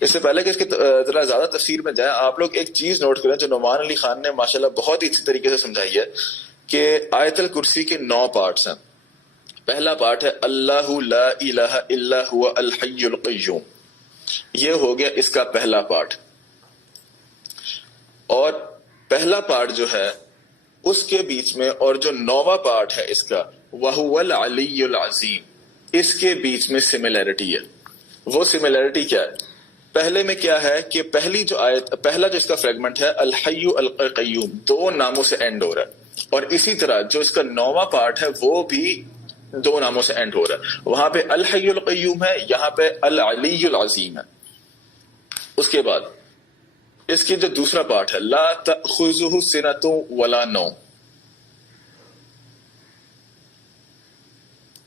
اس سے پہلے کہ اس کی ذرا زیادہ تفسیر میں جائیں، آپ لوگ ایک چیز نوٹ کریں جو نعمان علی خان نے ماشاءاللہ بہت ہی اچھی طریقے سے سمجھائی ہے کہ آیت الکرسی کے 9 پارٹس ہیں. پہلا پارٹ ہے اللہ لا الہ الا هو الحی القیوم، یہ ہو گیا اس کا پہلا پارٹ. اور پہلا پارٹ جو ہے اس کے بیچ میں، اور جو 9واں پارٹ ہے اس کا وَهُوَ الْعَلِيُّ الْعَظِيمُ، اس کے بیچ میں سملیرٹی ہے. وہ سملیرٹی کیا ہے؟ پہلے میں کیا ہے کہ پہلی جو آیت، پہلا جو اس کا فریگمنٹ ہے الحی القیوم، 2 ناموں سے اینڈ ہو رہا ہے، اور اسی طرح جو اس کا 9واں پارٹ ہے وہ بھی 2 ناموں سے اینڈ ہو رہا ہے. وہاں پہ الحی القیوم ہے، یہاں پہ العلی العظیم ہے. اس کے بعد اس کی جو دوسرا پارٹ ہے لا تأخذہ سنۃ ولا نوم،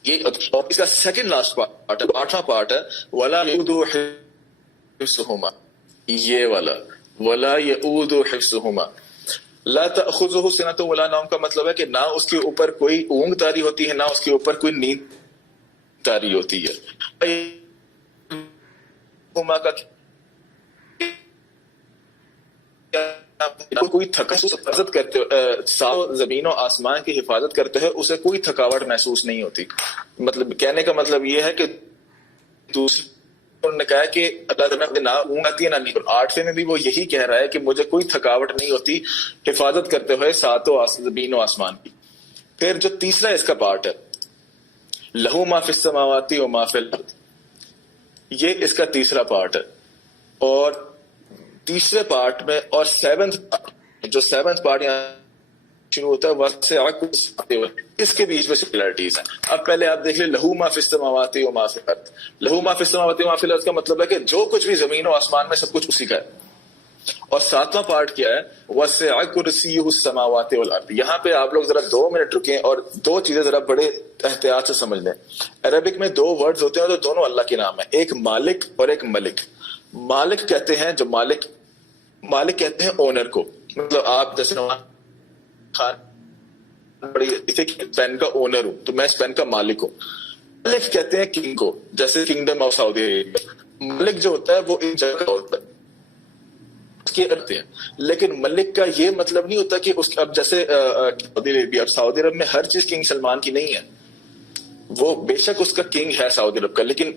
یہ اس کا سیکنڈ لاسٹ پارٹ ہے، 8واں پارٹ ہے ولا یعود حفظہما، یہ والا ولا یعود حفظہما. لا تأخذہ سنۃ ولا نوم کا مطلب ہے کہ نہ اس کے اوپر کوئی اونگ طاری ہوتی ہے، نہ اس کے اوپر کوئی نیند طاری ہوتی ہے. کوئی حفاظت کرتے زمین و آسمان کی حفاظت کرتے ہیں اسے کوئی تھکاوٹ محسوس نہیں ہوتی. مطلب کہنے کا مطلب یہ ہے کہ دوسرے نے کہا کہ اللہ تعالیٰ نہ اونگ آتی ہے نہ نیند. 8ویں میں بھی وہ یہی کہہ رہا ہے کہ مجھے کوئی تھکاوٹ نہیں ہوتی حفاظت کرتے ہوئے ساتوں زمین و آسمان کی. پھر جو تیسرا اس کا پارٹ ہے لہو ما فی السماوات و ما فی الارض، یہ اس کا تیسرا پارٹ ہے. اور تیسرے پارٹ میں اور 7th جو 7th پارٹ یہاں شروع ہوتا ہے وسع کرسیہ، اس کے بیچ میں سملیرٹیز ہیں. اب پہلے آپ دیکھ لیں لہو ما فی السماوات و ما فی الارض. لہو ما فی السماوات و ما فی الارض کا مطلب ہے کہ جو کچھ بھی زمین و آسمان میں سب کچھ اسی کا ہے. اور 7واں پارٹ کیا ہے وسع کرسیہ السماوات والارض. یہاں پہ آپ لوگ ذرا 2 منٹ رکیں اور 2 چیزیں ذرا بڑے احتیاط سے سمجھ لیں. عربک میں 2 ورڈز ہوتے ہیں تو دونوں اللہ کے نام ہیں، ایک مالک اور ایک ملک. مالک کہتے ہیں جو مالک کہتے ہیں اونر کو، مطلب آپ جیسے پین کا اونر ہوں تو میں اس پین کا مالک ہوں. ملک کہتے ہیں کنگ کو، جیسے کنگڈم آف سعودی عربیہ. ملک جو ہوتا ہے وہ ان جگہ کا ہوتا ہے کرتے ہیں، لیکن ملک کا یہ مطلب نہیں ہوتا کہ اس اب جیسے سعودی عرب میں ہر چیز کنگ سلمان کی نہیں ہے. وہ بے شک اس کا کنگ ہے سعودی عرب کا، لیکن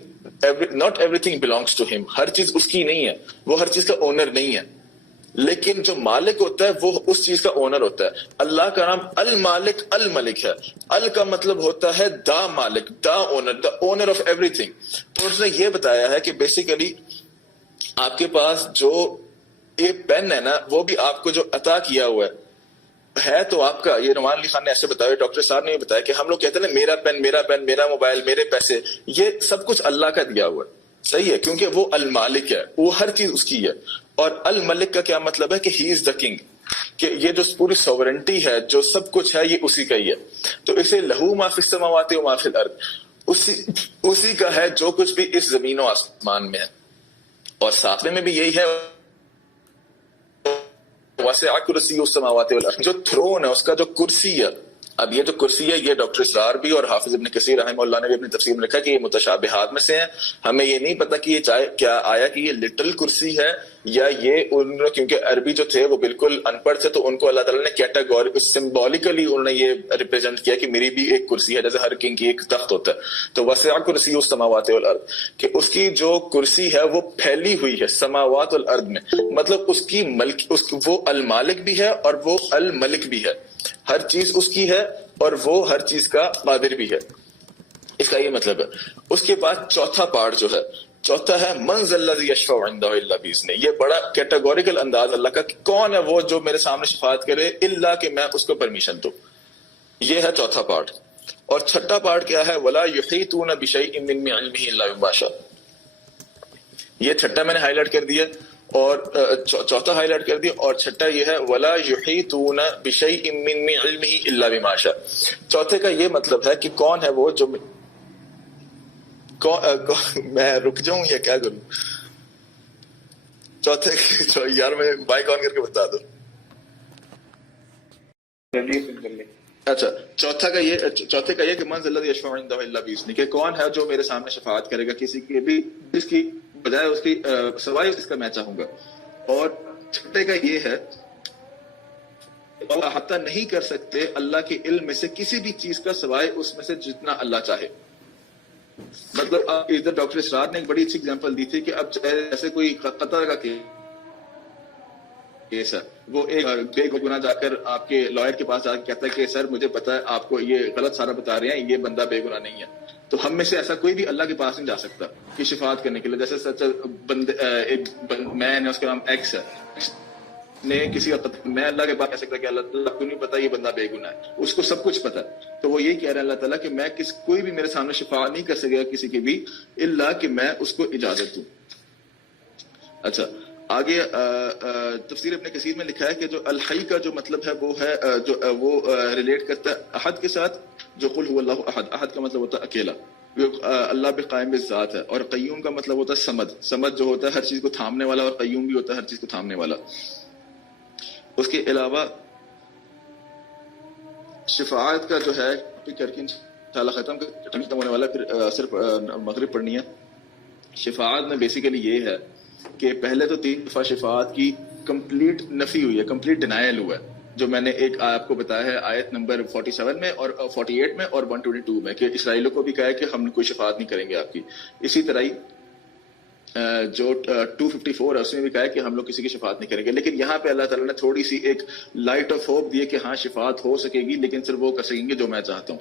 not everything belongs to him، ہر چیز اس کی نہیں ہے، وہ ہر چیز کا اونر نہیں ہے. لیکن جو مالک ہوتا ہے وہ اس چیز کا اونر ہوتا ہے. اللہ کا نام المالک الملک ہے. ال کا مطلب ہوتا ہے دا مالک، the owner, the owner of everything. تو اس نے یہ بتایا ہے کہ بیسیکلی آپ کے پاس جو یہ پین ہے نا وہ بھی آپ کو جو عطا کیا ہوا ہے تو آپ کا. یہ نعمان علی خان نے ایسے بتایا، ڈاکٹر صاحب نے یہ بتایا کہ ہم لوگ کہتے ہیں نا میرا پین، میرا موبائل، میرے پیسے، یہ سب کچھ اللہ کا دیا ہوا ہے. صحیح ہے، کیونکہ وہ المالک ہے، وہ ہر چیز اس کی ہے. اور الملک کا کیا مطلب ہے کہ ہی از دا کنگ، کہ یہ جو پوری سوورنٹی ہے، جو سب کچھ ہے، یہ اسی کا ہی ہے. تو اسے لہو ما فی السماوات و ما فی الارض، اسی کا ہے جو کچھ بھی اس زمین و آسمان میں ہے. اور 7ویں میں بھی یہی ہے وسع کرسیہ السماوات والارض. جو تھرون ہے، اس کا جو کرسی ہے، اب یہ جو کرسی ہے یہ ڈاکٹر اسرار بھی اور حافظ ابن کثیر رحمہ اللہ نے بھی اپنی تفسیر میں لکھا کہ یہ متشابہات میں سے ہیں. ہمیں یہ نہیں پتا کہ یہ کیا آیا کہ یہ لٹل کرسی ہے یا یہ کیونکہ عربی جو تھے وہ بالکل ان پڑھ تھے تو ان کو اللہ تعالیٰ نے کیٹاگوری سمبولیکلی انہوں نے یہ ریپرزینٹ کیا کہ میری بھی ایک کرسی ہے، جیسے ہر کنگ کی ایک تخت ہوتا ہے. تو وسع کرسی السماوات والارض، کہ اس کی جو کرسی ہے وہ پھیلی ہوئی ہے سماوات والارض میں، مطلب اس کی وہ المالک بھی ہے اور وہ الملک بھی ہے، ہر چیز اس کی ہے اور وہ ہر چیز کا قادر بھی ہے. اس کا یہ مطلب ہے. اس کے بعد چوتھا پارٹ جو ہے، چوتھا ہے من ذا الذی یشفع عنده الا باذنہ. یہ بڑا کیٹاگوریکل انداز اللہ کا کہ کون ہے وہ جو میرے سامنے شفاعت کرے الا کہ میں اس کو پرمیشن دوں. یہ ہے چوتھا پارٹ. اور چھٹا پارٹ کیا ہے؟ ولا یحیطون بشیء من علمہ الا بما شاء. یہ چھٹا میں نے ہائی لائٹ کر دیا اور چوتھا ہائی لائٹ کر دیا، اور چھٹا یہ ہے ولا یحیطون بشیء من علمہ الا بما شاء. چوتھے کا یہ مطلب ہے کہ کون ہے وہ جو میں رک جاؤں یا کیا کروں؟ چوتھے یار میں مائک آن کر کے بتا دو. اچھا، چوتھے کا یہ کہ من ذا الذی یشفع عنده الا باذنہ، کہ کون ہے جو میرے سامنے شفاعت کرے گا کسی کی بھی جس کی بجائے اس کی سوائے اس کا میں چاہوں گا. اور چھٹے کا یہ ہے احاطہ نہیں کر سکتے اللہ کے علم میں سے کسی بھی چیز کا سوائے اس میں سے جتنا اللہ چاہے. مطلب ادھر ڈاکٹر اسرار نے ایک بڑی اچھی اگزامپل دی تھی کہ اب جیسے کوئی قتل کا کیس ہے، وہ ایک بے گناہ جا کر آپ کے لائر کے پاس جا کے کہتا ہے کہ سر مجھے پتا ہے آپ کو یہ غلط سارا بتا رہے ہیں، یہ بندہ بے گناہ نہیں ہے. تو ہم میں سے ایسا کوئی بھی اللہ کے پاس نہیں جا سکتا کہ شفاعت کرنے کے لیے. جیسے سچ میں اس کا نام ایکس ہے نے کسی میں اللہ کے پاس کہہ سکتا کہ اللہ کو نہیں پتا یہ بندہ بے گناہ ہے، اس کو سب کچھ پتا ہے. تو وہ یہی کہہ رہا ہے اللہ تعالیٰ کہ میں کوئی بھی میرے سامنے شفاعت نہیں کر سکے گا کسی کی بھی الا کہ میں اس کو اجازت دوں. اچھا آگے تفسیر ابن کثیر میں لکھا ہے کہ جو الحی کا جو مطلب ہے وہ ہے جو وہ ریلیٹ کرتا ہے احد کے ساتھ. جو قل هو اللہ احد، احد کا مطلب ہوتا ہے اکیلا، اللہ بقائم بالذات ہے. اور قیوم کا مطلب ہوتا ہے سمد، سمد جو ہوتا ہے ہر چیز کو تھامنے والا، اور قیوم بھی ہوتا ہے ہر چیز کو تھامنے والا. اس کے علاوہ شفاعت کا جو ہے کر کے انشاءاللہ ختم ہونے والا، پھر صرف مغرب پڑھنی ہے. شفاعت میں بیسیکلی یہ ہے کہ پہلے تو 3 دفعہ شفاعت کی کمپلیٹ نفی ہوئی ہے، کمپلیٹ ڈینائل ہوا ہے، جو میں نے ایک آپ کو بتایا ہے آیت نمبر 47 میں اور 48 میں اور 122 میں، کہ اسرائیلوں کو بھی کہا ہے کہ ہم کوئی شفاعت نہیں کریں گے آپ کی. اسی طرح ہی جو 254 ہے اس میں بھی کہا ہے کہ ہم لوگ کسی کی شفاعت نہیں کریں گے. لیکن یہاں پہ اللہ تعالیٰ نے تھوڑی سی ایک لائٹ آف ہوپ دی کہ ہاں شفاعت ہو سکے گی، لیکن صرف وہ کر سکیں گے جو میں چاہتا ہوں.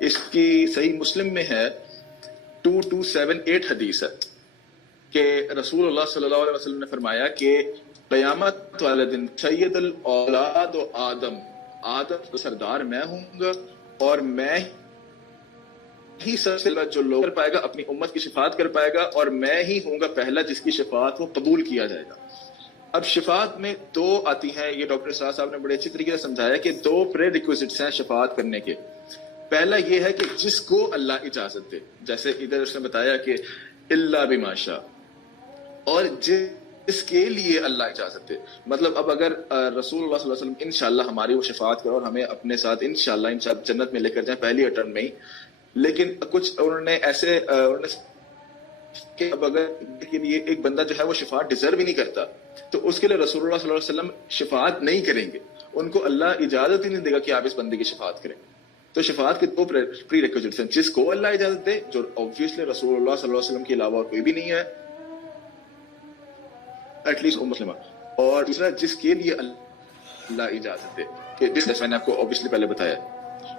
اس کی صحیح مسلم میں ہے 2278 حدیث ہے کہ رسول اللہ صلی اللہ علیہ وسلم نے فرمایا کہ قیامت والے دن سید الاولاد و آدم سردار میں ہوں گا، اور میں ہی سب سے جو لوگ کر پائے گا اپنی امت کی شفاعت کر پائے گا، اور میں ہی ہوں گا پہلا جس کی شفاعت وہ قبول کیا جائے گا. اب شفاعت میں 2 آتی ہیں، یہ ڈاکٹر اسرار صاحب نے بڑے اچھی طریقے سے سمجھایا کہ 2 پری ریکوزٹس ہیں شفاعت کرنے کے. پہلا یہ ہے کہ جس کو اللہ اجازت دے، جیسے ادھر اس نے بتایا کہ الا بما شاء، اور جس کے لیے اللہ اجازت دے. مطلب اب اگر رسول اللہ صلی اللہ علیہ وسلم انشاءاللہ ہماری وہ شفاعت کرو اور ہمیں اپنے ساتھ انشاءاللہ جنت میں لے کر جائیں پہلی اٹرن میں ہی، لیکن کچھ انہوں نے ایسے کہ اب اگر کے لیے ایک بندہ جو ہے وہ شفاعت ڈیزرو ہی نہیں کرتا تو اس کے لیے رسول اللہ صلی اللہ علیہ وسلم شفاعت نہیں کریں گے، ان کو اللہ اجازت ہی نہیں دے گا کہ آپ اس بندے کی شفاعت کریں. تو شفاعت کے 2 پری ریکوزٹس ہیں، جس کو اللہ اجازت دے، جو obviously رسول اللہ صلی اللہ علیہ وسلم کے علاوہ اور کوئی بھی نہیں ہے ایٹ لیسٹ مسلمہ، اور دوسرا جس کے لیے اللہ اجازت دے، کہ جس میں نے آپ کو obviously پہلے بتایا.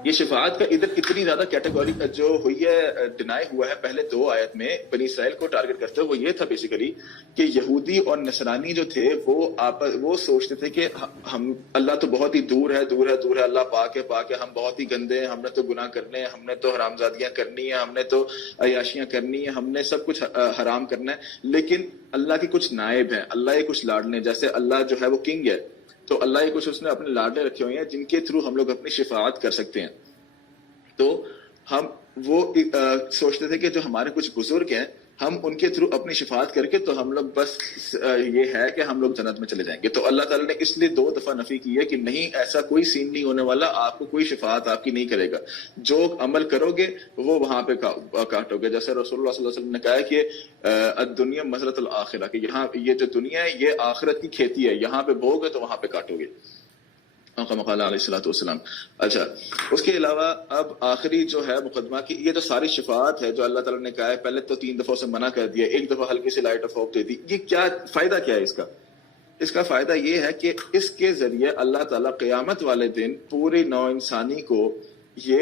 یہ شفاعت کا ادھر اتنی زیادہ کیٹیگوری جو ہوئی ہے ڈینائی ہوا ہے پہلے 2 آیت میں بنی اسرائیل کو ٹارگٹ کرتے ہوئے، وہ یہ تھا بیسیکلی کہ یہودی اور نصرانی جو تھے وہ سوچتے تھے کہ ہم اللہ تو بہت ہی دور ہے اللہ پاک ہے ہم بہت ہی گندے ہیں، ہم نے تو گناہ کرنے ہیں، ہم نے تو حرامزادیاں کرنی ہیں، ہم نے تو عیاشیاں کرنی ہیں، ہم نے سب کچھ حرام کرنا ہے. لیکن اللہ کے کچھ نائب ہیں، اللہ کے کچھ لاڈلے، جیسے اللہ جو ہے وہ کنگ ہے، تو اللہ ہی کچھ اس نے اپنے لاڈلے رکھے ہوئے ہیں جن کے تھرو ہم لوگ اپنی شفاعت کر سکتے ہیں. تو ہم وہ سوچتے تھے کہ جو ہمارے کچھ بزرگ ہیں ہم ان کے تھرو اپنی شفاعت کر کے تو ہم لوگ بس یہ ہے کہ ہم لوگ جنت میں چلے جائیں گے. تو اللہ تعالیٰ نے اس لیے 2 دفعہ نفی کی ہے کہ نہیں, ایسا کوئی سین نہیں ہونے والا, آپ کو کوئی شفاعت آپ کی نہیں کرے گا. جو عمل کرو گے وہ وہاں پہ کاٹو گے. جیسے رسول اللہ صلی اللہ علیہ وسلم نے کہا ہے کہ الدنیا مزرعۃ الآخرہ, کہ یہاں یہ جو دنیا ہے یہ آخرت کی کھیتی ہے, یہاں پہ بو گے تو وہاں پہ کاٹو گے, مقال علیہ الصلوۃ والسلام. اچھا, اس کے علاوہ اب آخری جو ہے مقدمہ کی, یہ جو ساری شفاعت ہے جو اللہ تعالیٰ نے کہا ہے, پہلے تو 3 دفعہ سے منع کر دیا, 1 دفعہ ہلکی سی لائٹ آف ہوپ دے دی. یہ کیا فائدہ کیا ہے اس کا؟ اس کا فائدہ یہ ہے کہ اس کے ذریعے اللہ تعالیٰ قیامت والے دن پوری نو انسانی کو یہ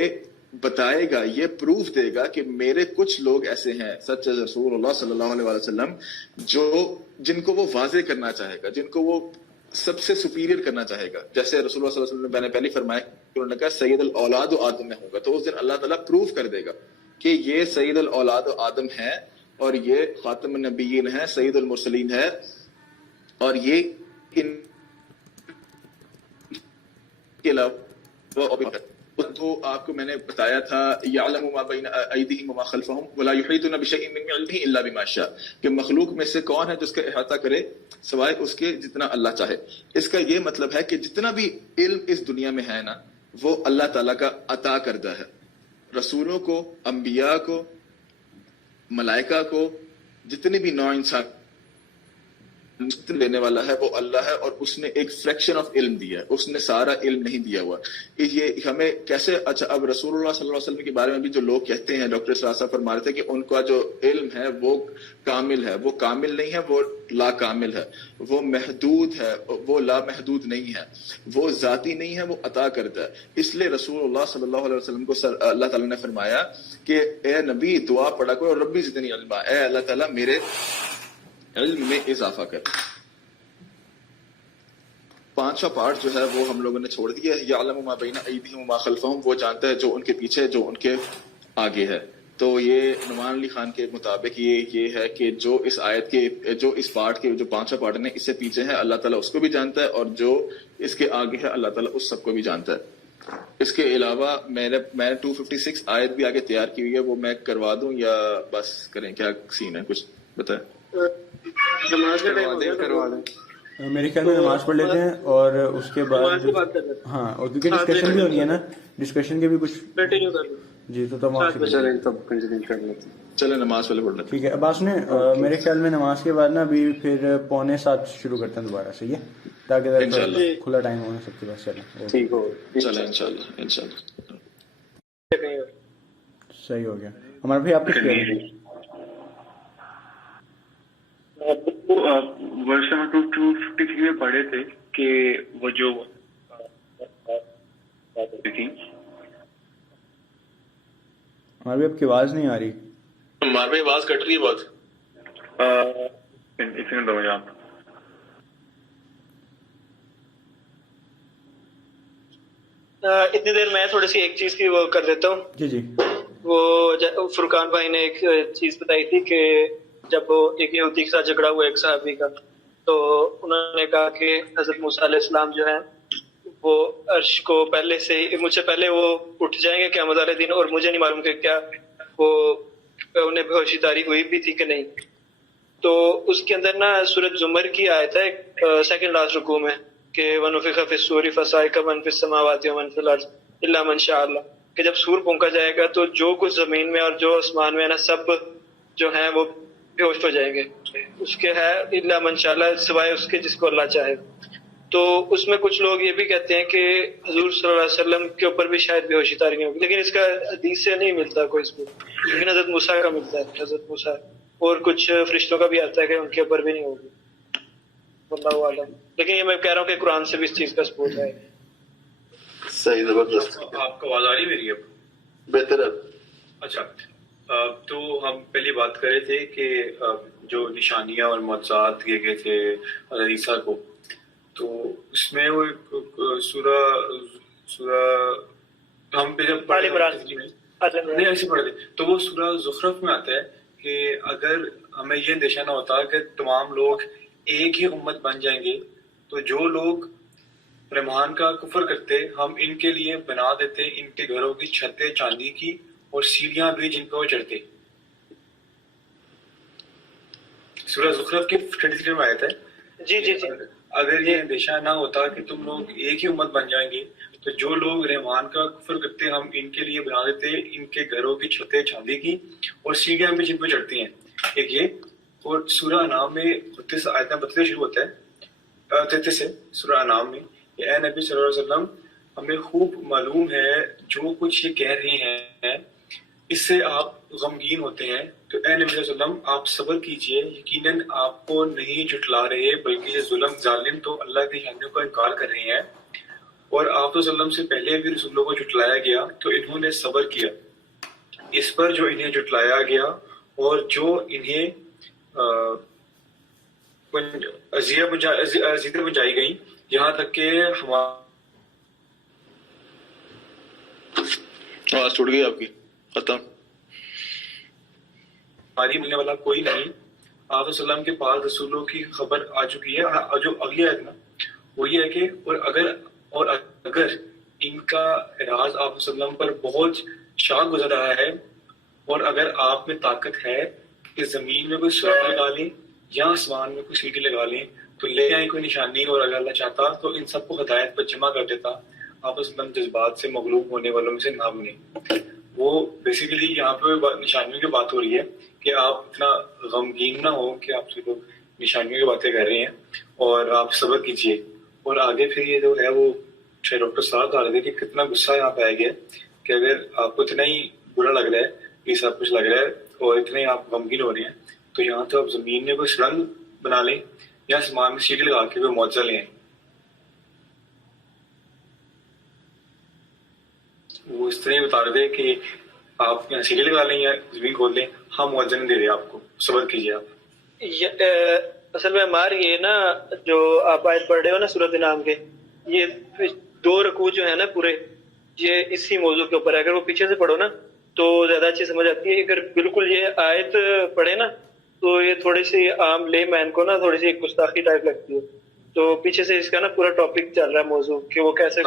بتائے گا, یہ پروف دے گا کہ میرے کچھ لوگ ایسے ہیں سچ رسول اللہ صلی اللہ علیہ وسلم جن کو وہ واضح کرنا چاہے گا, جن کو وہ سب سے سپیریئر کرنا چاہے گا. جیسے رسول اللہ صلی اللہ علیہ وسلم نے میں نے پہلے فرمایا کہ انہوں نے کہا سید الاولاد و آدم میں ہوگا, تو اس دن اللہ تعالیٰ پروف کر دے گا کہ یہ سید الاولاد و آدم ہے, اور یہ خاتم النبیین ہے, سید المرسلین ہے, اور یہ ان کے علاوہ تو آپ کو میں نے بتایا تھا یعلم ما بین ایدیہم وما خلفہم ولا یحیطون بشیء من علمہ الا بما شاء, کہ مخلوق میں سے کون ہے جس کا احاطہ کرے سوائے اس کے جتنا اللہ چاہے. اس کا یہ مطلب ہے کہ جتنا بھی علم اس دنیا میں ہے نا, وہ اللہ تعالیٰ کا عطا کردہ ہے. رسولوں کو, انبیاء کو, ملائکہ کو, جتنے بھی نوع انسان لینے والا ہے وہ اللہ ہے, اور اس نے ایک فریکشن آف علم دیا ہے, اس نے سارا علم نہیں دیا ہوا. یہ ہمیں کیسے, اچھا اب رسول اللہ صلی اللہ علیہ وسلم کے بارے میں بھی جو لوگ کہتے ہیں, ڈاکٹر اسرار صاحب فرما رہے تھے کہ ان کا جو علم ہے وہ کامل ہے, وہ کامل نہیں ہے, وہ لا کامل ہے, وہ محدود ہے, وہ لا محدود نہیں ہے, وہ ذاتی نہیں ہے, وہ عطا کردہ ہے. اس لیے رسول اللہ صلی اللہ علیہ وسلم کو اللہ تعالیٰ نے فرمایا کہ اے نبی دعا پڑھا کرو ربی زدنی علما, اے اللہ تعالیٰ میرے علم میں اضافہ کر. 5واں پارٹ جو ہے وہ ہم لوگوں نے چھوڑ دیا ہے. یعلم ما بین ایدیہم وما خلفہم, وہ جانتا ہے جو ان کے پیچھے جو ان کے آگے ہے. تو یہ نعمان علی خان کے مطابق یہ ہے کہ جو اس آیت کے جو اس پارٹ کے جو 5واں پارٹ ہے اس سے پیچھے ہے اللہ تعالیٰ اس کو بھی جانتا ہے, اور جو اس کے آگے ہے اللہ تعالیٰ اس سب کو بھی جانتا ہے. اس کے علاوہ میں نے 256 آیت بھی آگے تیار کی ہوئی ہے, وہ میں کروا دوں یا بس کریں, کیا سین ہے, کچھ بتائیں. میرے خیال میں نماز پڑھ لیتے ہیں اور اس کے بعد ہاں, اور کیونکہ ڈسکشن بھی ہونی ہے نا, ڈسکشن کے بھی کچھ جی, تو چلے نماز پہلے پڑھ لیتے ہیں. ٹھیک ہے. عباس نے میرے خیال میں نماز کے بعد نا ابھی پھر 6:45 شروع کرتے ہیں دوبارہ, صحیح ہے, تاکہ کھلا ٹائم ہو سب کے پاس. چلیں انشاءاللہ صحیح ہو گیا. ہمارا بھائی آپ کچھ ورس نمبر 253 میں پڑھے تھے کہ وہ جو تھی ہماری آپ کی آواز نہیں آ رہی, ہماری آواز کٹ رہی ہے بہت. ایک منٹ دو مجھے آپ. اتنی دیر میں تھوڑی سی ایک چیز کی وہ کر دیتا ہوں. جی جی. وہ فرقان بھائی نے ایک چیز بتائی تھی کہ جب ایک یہودی کے ساتھ جھگڑا ہوا ایک صحابی کا, تو انہوں نے کہا کہ حضرت موسیٰ علیہ السلام جو ہیں وہ عرش کو پہلے سے ہی, مجھ سے پہلے وہ اٹھ جائیں گے قیامت والے دن, اور مجھے نہیں معلوم کہ کیا وہ انہیں بے ہوشی طاری ہوئی بھی تھی کہ نہیں. تو اس کے اندر نا سورۃ زمر کی آیت ہے 2nd لاسٹ رکوع میں کہ وَنُفِخَ فِي الصُّورِ فَصَعِقَ مَن فِي السَّمَاوَاتِ وَمَن فِي الْأَرْضِ إِلَّا مَن شَاءَ اللَّهُ, کہ جب سور پھونکا جائے گا تو جو کچھ زمین میں اور جو آسمان میں ہے نا سب جو ہیں وہ بے ہوش ہو جائیں گے, اس کے ہے الا من شاء اللہ, سوائے اس کے جس کو اللہ چاہے. تو اس میں کچھ لوگ یہ بھی کہتے ہیں کہ حضور صلی اللہ علیہ وسلم کے اوپر بھی شاید بے ہوشی طاری نہیں ہوگی, لیکن اس کا حدیث سے نہیں ملتا کوئی ثبوت, لیکن حضرت موسیٰ کا ملتا ہے, حضرت موسیٰ اور کچھ فرشتوں کا بھی آتا ہے کہ ان کے اوپر بھی نہیں ہوگی, واللہ اعلم. لیکن یہ میں کہہ رہا ہوں کہ قرآن سے بھی اس چیز کا ثبوت ہے. صحیح, زبردست. آپ کو آواز آ رہی میری اب؟ بہتر ہے. اچھا, تو ہم پہلی بات کر رہے تھے کہ جو نشانیاں اور معجزات دیے گئے تھے حضرت عیسیٰ کو, تو اس میں وہ سورہ ہم پہ جب پڑھے نہیں ایسے پڑھے تھے تو وہ سورہ زخرف میں آتا ہے کہ اگر ہمیں یہ اندیشہ نہ ہوتا کہ تمام لوگ ایک ہی امت بن جائیں گے, تو جو لوگ رحمان کا کفر کرتے ہم ان کے لیے بنا دیتے ان کے گھروں کی چھتیں چاندی کی اور سیڑھیاں بھی جن پہ وہ چڑھتے. سورہ زخرف کے 33 میں آیت ہے. جی جی جی. اگر یہ اندیشہ نہ ہوتا کہ تم لوگ ایک ہی امت بن جائیں گے تو جو لوگ رحمان کا کفر کرتے ہم ان کے لیے بنا دیتے ان کے گھروں کی چھتیں چاندی کی اور سیڑھیاں بھی جن پہ چڑھتی ہیں. ایک یہ. اور سورہ انعام میں 32 آیت نمبر 32 شروع ہوتا ہے 33 سے سورہ انعام میں کہ اے نبی صلی اللہ علیہ وسلم ہمیں خوب معلوم ہے جو کچھ یہ کہہ رہے ہیں اس سے آپ غمگین ہوتے ہیں تو اے نبی صلی اللہ علیہ وسلم آپ صبر کیجئے یقیناً آپ کو نہیں جھٹلا رہے بلکہ یہ ظالم تو اللہ کی نشانیوں کا انکار کر رہے ہیں اور آپ صلی اللہ علیہ وسلم سے پہلے بھی رسولوں کو جھٹلایا گیا تو انہوں نے صبر کیا اس پر جو انہیں جھٹلایا گیا اور جو انہیں اذیتیں پہنچائی گئیں یہاں تک کہ آواز ٹوٹ گئی آپ کی ختم. ہماری ملنے والا کوئی نہیں. آپ صلی اللہ علیہ وسلم کے پاس رسولوں کی خبر آ چکی ہے. اور جو اگلی آیت نا وہ یہ ہے کہ اور اگر ان کا راز آپ صلی اللہ علیہ وسلم پر بہت شاق گزر رہا ہے اور اگر آپ میں طاقت ہے کہ زمین میں کوئی سوراخ لگا لیں یا آسمان میں کوئی سیڑھی لگا لیں تو لے آئیں کوئی نشانی اور اگر اللہ چاہتا تو ان سب کو ہدایت پر جمع کر دیتا. آپ صلی اللہ علیہ وسلم جذبات سے مغلوب ہونے والوں میں سے نہ بنے. وہ بیسیکلی یہاں پہ نشانیوں کی بات ہو رہی ہے کہ آپ اتنا غمگین نہ ہو کہ آپ سے لوگ نشانیوں کی باتیں کر رہے ہیں اور آپ صبر کیجیے. اور آگے پھر یہ جو ہے وہ ڈاکٹر صاحب بتا رہے تھے کہ کتنا غصہ یہاں پہ آیا گیا کہ اگر آپ کو اتنا ہی برا لگ رہا ہے یہ سب کچھ لگ رہا ہے اور اتنے ہی آپ غمگین ہو رہے ہیں تو یہاں تو آپ زمین میں کوئی سرنگ بنا لیں یا آسمان میں سیڑھی لگا کے کوئی معجزہ لیں. وہ اس طرح بتا رہے تھے کہ آپ یہاں سیڑھی لگا لیں یا زمین کھول لیں ہم معجزہ نہیں دے رہے آپ کو صبر کیجیے آپ. اصل میں ہمار یہ نا جو آپ آیت پڑھ رہے ہو نا سورۃ انعام کے یہ 2 رکوع جو ہے نا پورے یہ اسی موضوع کے اوپر ہے. اگر وہ پیچھے سے پڑھو نا تو زیادہ اچھی سمجھ آتی ہے. اگر بالکل یہ آیت پڑھے نا تو یہ تھوڑی سی عام لے مین کو نا تھوڑی سی گستاخی ٹائپ لگتی ہے. تو پیچھے سے اس کا نا پورا ٹاپک چل رہا ہے موضوع کہ وہ کیسے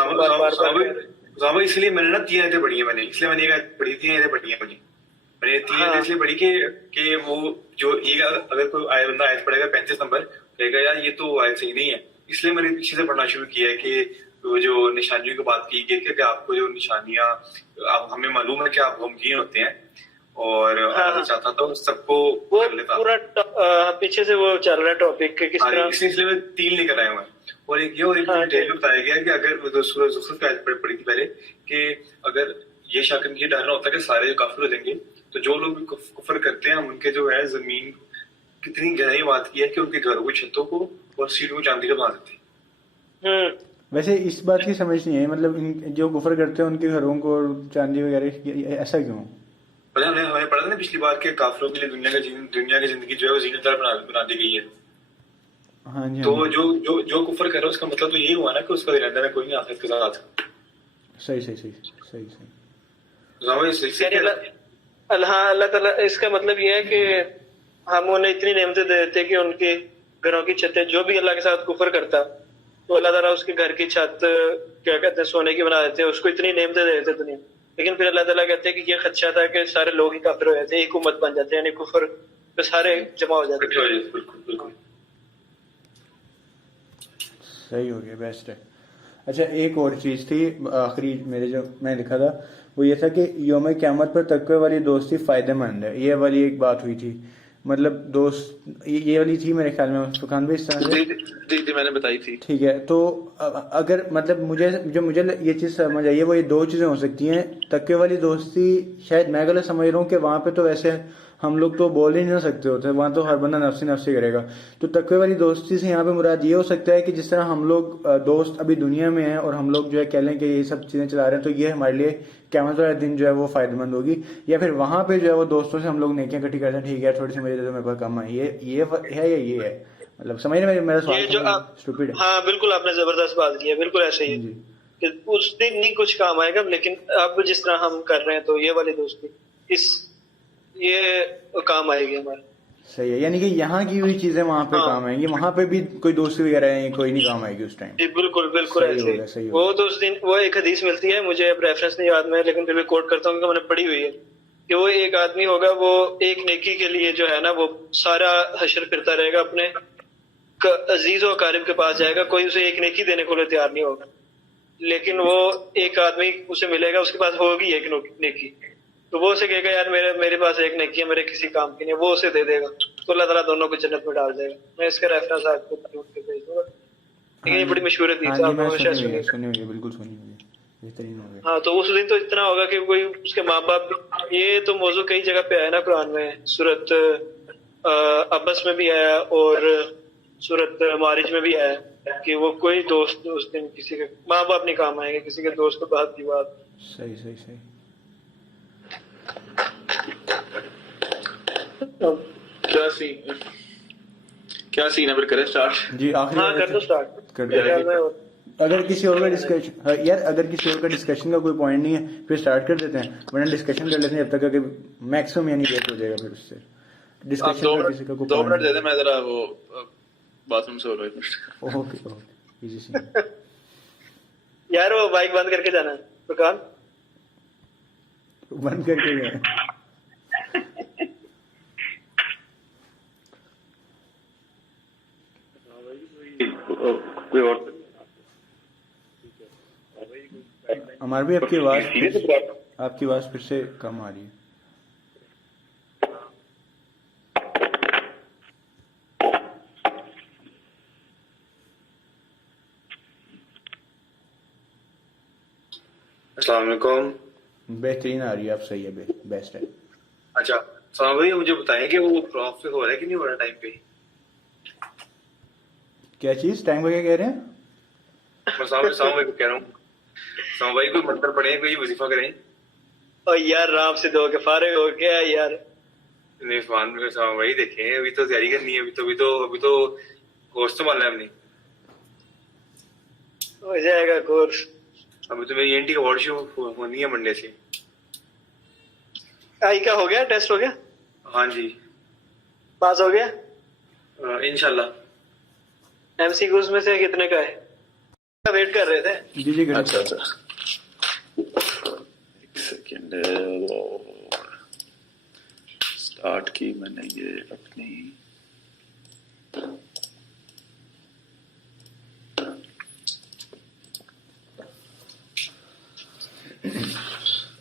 بار اس لیے میں نے نا 3 آیتیں پڑھی ہیں. اس لیے میں نے ایک آیت پڑھی 3 آیتیں پڑھی ہیں مجھے. میں نے 3 آیتیں اس لیے پڑھی کہ وہ جو اگر کوئی بندہ آیت پڑھے گا 35 نمبر کہے گا یار یہ تو آیت صحیح نہیں ہے. اس لیے میں نے پیچھے سے پڑھنا شروع کیا ہے کہ وہ جو نشانیوں کی بات کی گئی کہ آپ کو جو نشانیاں ہمیں معلوم ہے کہ آپ غمگین ہوتے ہیں اور چاہتا تھا سب کو کر لیتا. پورا پیچھے سے وہ چل رہا ہے ٹاپک کس طرح. اس لیے میں 3 لے کر آیا ہوں اور ایک یہ اور ایک ڈیٹیل بتایا گیا کہ اگر سورہ زخرف کی آیت پڑھی تھی پہلے کہ اگر یہ شک یہ ڈرنا ہوتا ہے کہ سارے کافر ہو جائیں گے تو جو لوگ کفر کرتے ہیں ان کے جو ہے زمین کتنی گہرائی بات کی ہے کہ ان کے گھروں کی چھتوں کو اور سیڑھیوں کو چاندی کا بنا دیتے ہیں. ویسے اس بات کی سمجھ نہیں ہے مطلب جو کفر کرتے ہیں ان کے گھروں کو چاندی وغیرہ ایسا کیوں؟ ہمیں پڑھا تھا نا پچھلی بار کہ کافروں کے لیے دنیا کی زندگی جو ہے وہ زینت دار بنا دی گئی ہے. ہاں جی. تو جو کفر کر رہا ہے اس کا مطلب تو یہی ہوا نا کہ اس کا ارادہ میں کوئی نہیں آخرت کے ساتھ. صحیح. اللہ تعالیٰ اس کا مطلب یہ ہے کہ ہم انہیں اتنی نعمتیں دے دیتے کہ ان کے گھروں کی چھتیں جو بھی اللہ کے ساتھ کفر کرتا تو اللہ تعالیٰ اس کے گھر کی چھت کیا کہتے ہیں سونے کی بنا دیتے اس کو اتنی نعمتیں دے دیتے دنیا. لیکن پھر اللہ تعالیٰ کہتے ہیں کہ یہ خدشہ تھا کہ سارے لوگ ہی کافر ہو جاتے ہیں ایک امت بن جاتے ہیں یعنی کفر پہ سارے جمع ہو جاتے ہیں. بالکل صحیح ہو گیا بیسٹ ہے. اچھا ایک اور چیز تھی آخری میرے جو میں لکھا تھا وہ یہ تھا کہ یوم قیامت پر تقوی والی دوستی فائدہ مند ہے. یہ والی ایک بات ہوئی تھی مطلب دوست یہ والی تھی میرے خیال میں فقان بھائی اس طرح سے جی میں نے بتائی تھی. ٹھیک ہے. تو اگر مطلب مجھے یہ چیز سمجھ آئی ہے وہ یہ 2 چیزیں ہو سکتی ہیں. تقوی والی دوستی شاید میں غلط سمجھ رہا ہوں کہ وہاں پہ تو ویسے ہم لوگ تو بول ہی نہیں سکتے ہوتے وہاں تو ہر بندہ نفسی کرے گا. تو تقوی والی دوستی سے یہاں پہ مراد یہ ہو سکتا ہے کہ جس طرح ہم لوگ دوست ابھی دنیا میں ہیں اور ہم لوگ جو ہے کہہ لیں کہ یہ سب چیزیں چلا رہے ہیں تو یہ ہمارے لیے قیامت والے دن جو ہے وہ فائدہ مند ہوگی. یا پھر وہاں پہ جو ہے وہ دوستوں سے ہم لوگ نیکیاں اکٹھی کرتے ہیں ٹھیک ہے تھوڑی سی میرے دے دو میرے پاس کم ہے یہ ہے یا یہ ہے مطلب سمجھ رہے میرا سوال. ہاں بالکل آپ نے زبردست بات کی ہے. بالکل ایسے ہی ہے کہ اس دن نہیں کچھ کام آئے گا لیکن اب جس طرح ہم کر رہے ہیں تو یہ والی دوستی یہ کام آئے گی ہمارے. صحیح ہے. یعنی کہ یہاں کی ہوئی چیزیں وہاں پہ کام آئیں گی وہاں پہ بھی کوئی دوستی وغیرہ ہے کوئی نہیں کام آئے گی اس ٹائم. جی بالکل ایسے وہ تو اس دن وہ ایک حدیث ملتی ہے مجھے اب ریفرنس نہیں یاد میں لیکن پھر بھی کوٹ کرتا ہوں کہ میں نے پڑھی ہوئی ہے کہ وہ ایک آدمی ہوگا وہ ایک نیکی کے لیے جو ہے نا وہ سارا حشر پھرتا رہے گا، اپنے عزیز و اقارب کے پاس جائے گا، کوئی اسے ایک نیکی دینے کو تیار نہیں ہوگا، لیکن وہ ایک آدمی اسے ملے گا، اس کے پاس ہوگی ایک نیکی، تو وہ اسے کہے گا یار میرے پاس ایک نیکی ہے، میرے کسی کام کی نہیں، وہ اسے دے دے گا، تو اللہ تعالیٰ دونوں کو جنت میں ڈال دے گا. میں اس کا ریفرنس آپ کو ڈھونڈ کے بھیج دوں گا، لیکن یہ بڑی مشہور حدیث ہے، آپ کو ہمیشہ سنی ہوئی ہے، بالکل سنی ہوئی ہے، بہترین ہو گیا. ہاں تو اس دن تو اتنا ہوگا کہ کوئی اس کے ماں باپ، یہ تو موضوع کئی جگہ پہ آیا نا قرآن میں، سورت عبس میں بھی آیا اور سورت معارج میں بھی آیا کہ وہ کوئی دوست اس دن کسی کے ماں باپ نہیں کام آئیں گے، کسی کے دوست کو بات کی بات. صحیح. کیا سین ہے پھر کرے سٹارٹ؟ جی آخری ہاں کر دو اسٹارٹ. اگر کسی اور کا ڈسکشن یار اگر کسی اور کا ڈسکشن کا کوئی پوائنٹ نہیں ہے پھر سٹارٹ کر دیتے ہیں، ورنہ ڈسکشن کر لیتے ہیں جب تک کہ میکسیمم یعنی لیٹ ہو جائے گا. پھر اس سے ڈسکشن کا کسی کا کوئی 2 منٹ دے دیں، میں ذرا وہ باتھ روم سے ہو رہا ہے. اوکے ایزی سی. یار وہ بائک بند کر کے جانا ہے دکان بند کر کے گئے. کوئی اور ہمارا بھی آپ کی آواز پھر سے کم آ رہی ہے. السلام علیکم. بہترین آ رہی ہے، آپ صحیح ہے، بیسٹ ہے. اچھا سلام بھائی، مجھے بتائیں کہ وہ پروف ہو رہا ہے کہ نہیں ہو رہا ٹائم پہ؟ کیا چیز ٹائم کا کیا کہہ رہے ہیں؟ میں سلام بھائی کو کہہ رہا ہوں، سلام بھائی کوئی منتر پڑھیں، کوئی وظیفہ کریں. اور یار رام سے دو کے فارغ ہو گیا یار. نہیں سلام بھائی دیکھیں، ابھی تو تیاری کرنی ہے، ابھی تو کورس سنبھالنا ہے. اپنی ہو جائے گا کورس. ابھی تو میری این ٹی کا وارڈ شو ہونی ہے منڈے سے. آئی کا ہو گیا، ٹیسٹ ہو گیا؟ ہاں جی پاس ہو گیا انشاءاللہ. ایم سی کیوز میں سے کتنے کا ہے؟ ویٹ کر رہے تھے. جی اچھا ایک سیکنڈ اسٹارٹ کی میں نے یہ اپنی.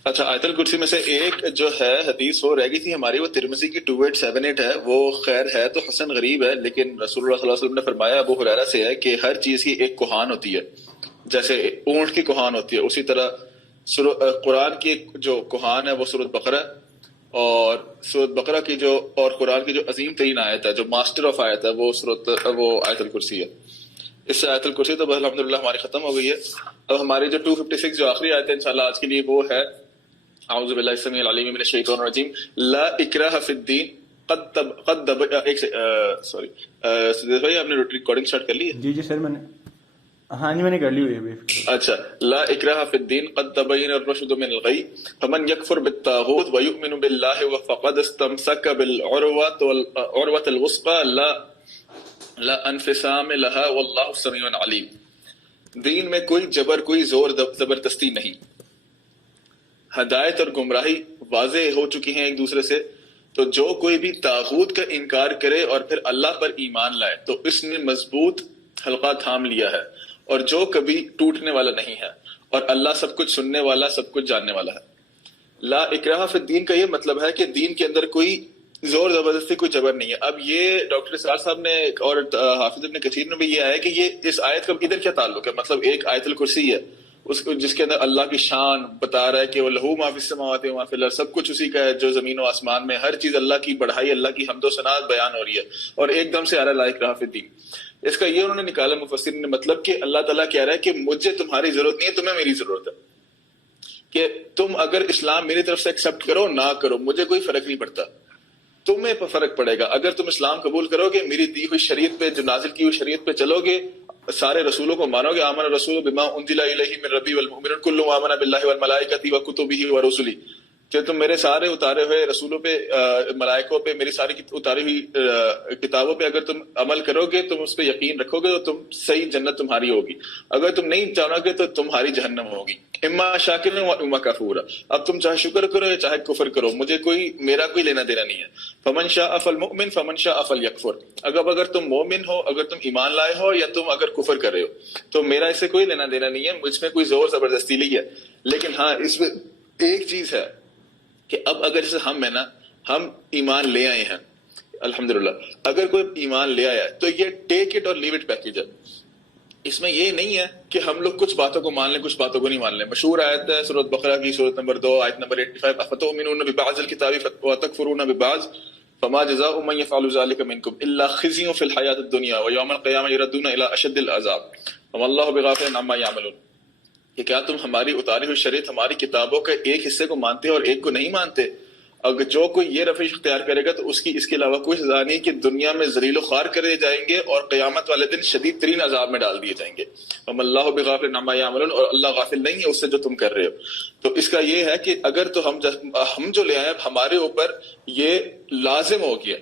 اچھا آیت الکرسی میں سے ایک جو ہے حدیث وہ رہ گئی تھی ہماری، وہ ترمذی کی 2878 ہے. وہ خیر ہے تو حسن غریب ہے، لیکن رسول اللہ صلی اللہ علیہ وسلم نے فرمایا ابو ہریرہ سے ہے کہ ہر چیز کی ایک کوہان ہوتی ہے، جیسے اونٹ کی کوہان ہوتی ہے، اسی طرح قرآن کی جو کوہان ہے وہ سورۃ بقرہ، اور سورۃ بقرہ کی جو اور قرآن کی جو عظیم ترین آیت ہے، جو ماسٹر آف آیت ہے، وہ آیت الکرسی ہے. اس سے آیت الکرسی تو الحمدللہ ہماری ختم ہو گئی ہے. اب ہماری جو 256 جو آخری آیت ہے انشاءاللہ آج کے لیے وہ ہے اعوذ باللہ السمیع العلیم من الشیطان الرجیم لا اکراہ فی الدین سوری بھائی آپ نے ریکارڈنگ اسٹارٹ کر لی ہے؟ جی سر میں نے کر لی ہوئی ہے. اچھا لا اکراہ فی الدین قد تبین الرشد من الغی فمن یکفر بالطاغوت ویؤمن باللہ فقد استمسک بالعروۃ الوثقی لا انفصام لها واللہ سمیع علیم. دین میں کوئی جبر، کوئی زور زبردستی نہیں. ہدایت اور گمراہی واضح ہو چکی ہیں ایک دوسرے سے، تو جو کوئی بھی طاغوت کا انکار کرے اور پھر اللہ پر ایمان لائے تو اس نے مضبوط حلقہ تھام لیا ہے اور جو کبھی ٹوٹنے والا نہیں ہے، اور اللہ سب کچھ سننے والا، سب کچھ جاننے والا ہے. لا اکراہ فی الدین کا یہ مطلب ہے کہ دین کے اندر کوئی زور زبردستی، کوئی جبر نہیں ہے. اب یہ ڈاکٹر اسرار صاحب نے اور حافظ ابن کثیر نے بھی یہ ہے کہ یہ اس آیت کا ادھر کیا تعلق ہے. مطلب ایک آیت الکرسی ہے جس کے اندر اللہ کی شان بتا رہا ہے کہ وہ لہو ما فی السماوات و ما فی الارض، سب کچھ اسی کا ہے جو زمین و آسمان میں، ہر چیز اللہ کی بڑھائی، اللہ کی حمد و ثنا بیان ہو رہی ہے، اور ایک دم سے آ رہا ہے لا اکراہ فی الدین. اس کا یہ انہوں نے نکالا مفسرین نے مطلب کہ اللہ تعالیٰ کہہ رہا ہے کہ مجھے تمہاری ضرورت نہیں ہے، تمہیں میری ضرورت ہے، کہ تم اگر اسلام میری طرف سے ایکسیپٹ کرو نہ کرو مجھے کوئی فرق نہیں پڑتا، تمہیں فرق پڑے گا اگر تم اسلام قبول کرو گے، میری دی ہوئی شریعت پہ، جو نازل کی ہوئی شریعت پہ چلو گے، سارے رسولوں کو مانو گے. آمن الرسول بما انزل الیہ من ربی والمؤمنون کل آمن باللہ والملائکۃ وکتبہ ورسلہ، کہ تم میرے سارے اتارے ہوئے رسولوں پہ، ملائکوں پہ، میری ساری اتاری ہوئی کتابوں پہ اگر تم عمل کرو گے، تم اس پہ یقین رکھو گے، تو تم صحیح جنت تمہاری ہوگی. اگر تم نہیں چاہو گے تو تمہاری جہنم ہوگی. اما شاکر و اما کفورا، اب تم چاہے شکر کرو یا چاہے کفر کرو، مجھے میرا کوئی لینا دینا نہیں ہے. فمن شاء فليؤمن فمن شاء فليكفر، اگر تم مومن ہو، اگر تم ایمان لائے ہو، یا تم اگر کفر کر رہے ہو، تو میرا اس سے کوئی لینا دینا نہیں ہے، مجھ میں کوئی زور زبردستی نہیں ہے. لیکن ہاں اس میں ایک چیز ہے کہ اب اگر جیسے ہم ایمان لے آئے ہیں الحمدللہ، اگر کوئی ایمان لے آیا ہے تو یہ ٹیک اٹ اور لیو اٹ پیکج ہے. اس میں یہ نہیں ہے کہ ہم لوگ کچھ باتوں کو مان لیں، کچھ باتوں کو نہیں مان لیں. مشہور آیت ہے سورۃ بقرہ کی، سورۃ نمبر 2 آیت نمبر 85، افتؤمنون ببعض الکتاب وتکفرون ببعض فما جزاء من يفعل ذلك منكم الا خزي في الحياة الدنيا ويوم القيامة يردون الى اشد العذاب وما الله بغافل عما يعملون. کہ کیا تم ہماری اتاری ہوئی شریعت، ہماری کتابوں کے ایک حصے کو مانتے اور ایک کو نہیں مانتے؟ اگر جو کوئی یہ روش اختیار کرے گا تو اس کی اس کے علاوہ کوئی سزا نہیں کہ دنیا میں ذلیل و خوار کرے جائیں گے اور قیامت والے دن شدید ترین عذاب میں ڈال دیے جائیں گے. وما اللہ بغافل عما یعملون، اور اللہ غافل نہیں ہے اس سے جو تم کر رہے ہو. تو اس کا یہ ہے کہ اگر تو ہم جو لے آئے ہمارے اوپر یہ لازم ہو گیا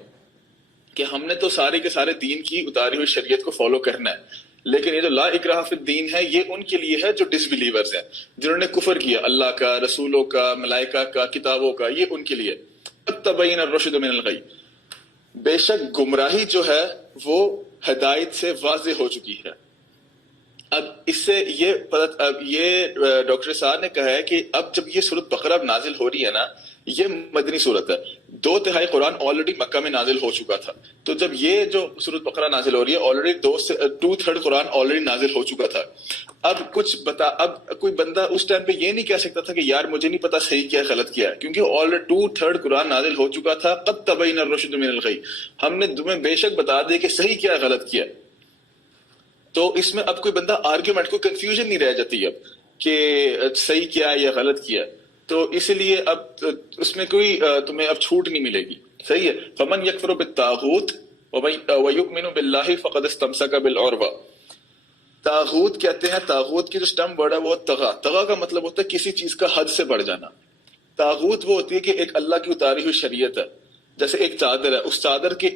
کہ ہم نے تو سارے کے سارے دین کی اتاری ہوئی شریعت کو فالو کرنا ہے. لیکن یہ جو لا اکراہ فی الدین ہے یہ ان کے لیے ہے جو ڈس بلیورز ہیں، جنہوں نے کفر کیا اللہ کا، رسولوں کا، ملائکہ کا، کتابوں کا، یہ ان کے لیے. تبین الرشد من الغی، بے شک گمراہی جو ہے وہ ہدایت سے واضح ہو چکی ہے. اب اس سے یہ ڈاکٹر صاحب نے کہا ہے کہ اب جب یہ سورۃ بقرہ نازل ہو رہی ہے نا، یہ مدنی صورت ہے، 2/3 قرآن آلریڈی مکہ میں نازل ہو چکا تھا. تو جب یہ جو سورۃ بقرہ نازل ہو رہی ہے آلریڈی 2/3 قرآن آلریڈی نازل ہو چکا تھا. اب کوئی بندہ اس ٹائم پہ یہ نہیں کہہ سکتا تھا کہ یار مجھے نہیں پتا صحیح کیا غلط کیا ہے، کیونکہ آلریڈی 2/3 قرآن نازل ہو چکا تھا. قد تبین الرشد من الغی، ہم نے تمہیں بے شک بتا دیا کہ صحیح کیا غلط کیا. تو اس میں اب کوئی بندہ آرگیومنٹ، کوئی کنفیوژن نہیں رہ جاتی اب کہ صحیح کیا یا غلط کیا. تو اس لیے اب اس میں کوئی تمہیں اب چھوٹ نہیں ملے گی. صحیح ہے. فمن یکفر بالطاغوت ویؤمن باللہ فقد استمسک بالعروہ. طاغوت کہتے ہیں، طاغوت کی جو اسٹم ورڈ ہے وہ طغا کا مطلب ہوتا ہے کسی چیز کا حد سے بڑھ جانا. طاغوت وہ ہوتی ہے کہ ایک اللہ کی اتاری ہوئی شریعت ہے، جیسے ایک چادر ہے، اس چادر کے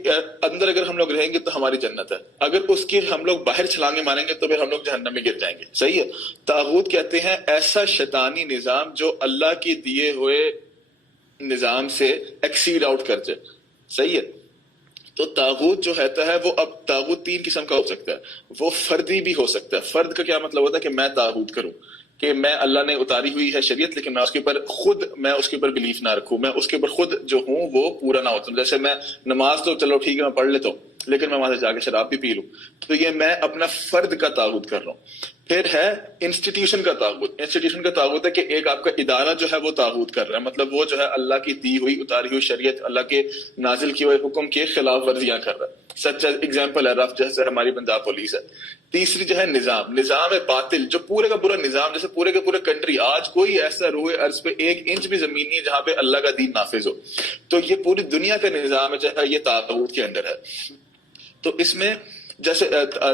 اندر اگر ہم لوگ رہیں گے تو ہماری جنت ہے، اگر اس کی ہم لوگ باہر چھلانگے ماریں گے تو پھر ہم لوگ جہنم میں گر جائیں گے. صحیح ہے. طاغوت کہتے ہیں ایسا شیطانی نظام جو اللہ کے دیے ہوئے نظام سے ایکسیڈ آؤٹ کر جائے. صحیح ہے. تو طاغوت جو ہوتا ہے وہ اب طاغوت 3 قسم کا ہو سکتا ہے. وہ فردی بھی ہو سکتا ہے. فرد کا کیا مطلب ہوتا ہے کہ میں طاغوت کروں، کہ میں اللہ نے اتاری ہوئی ہے شریعت لیکن میں اس کے اوپر بلیف نہ رکھوں، میں اس کے اوپر خود جو ہوں وہ پورا نہ ہوتا ہوں. جیسے میں نماز تو چلو ٹھیک ہے میں پڑھ لیتا ہوں لیکن میں وہاں سے جا کے شراب بھی پی لوں، تو یہ میں اپنا فرد کا طاغوت کر رہا ہوں. پھر ہے انسٹیٹیوشن کا طاغوت. انسٹیٹیوشن کا طاغوت ہے کہ ایک آپ کا ادارہ جو ہے وہ طاغوت کر رہا ہے، مطلب وہ جو ہے اللہ کی دی ہوئی اتاری ہوئی شریعت، اللہ کے نازل کیے ہوئے حکم کے خلاف ورزیاں کر رہا ہے. سچ ایگزامپل ہے رف، جیسے ہماری پنجاب پولیس ہے. تیسری جو ہے نظام ہے باطل، جو پورے کا پورا نظام، جیسے پورے کا پورا کنٹری، آج کوئی ایسا روئے ارض پہ 1 انچ بھی زمین نہیں ہے جہاں پہ اللہ کا دین نافذ ہو. تو یہ پوری دنیا کا نظام ہے، یہ طاغوت کے انڈر ہے. تو اس میں جیسے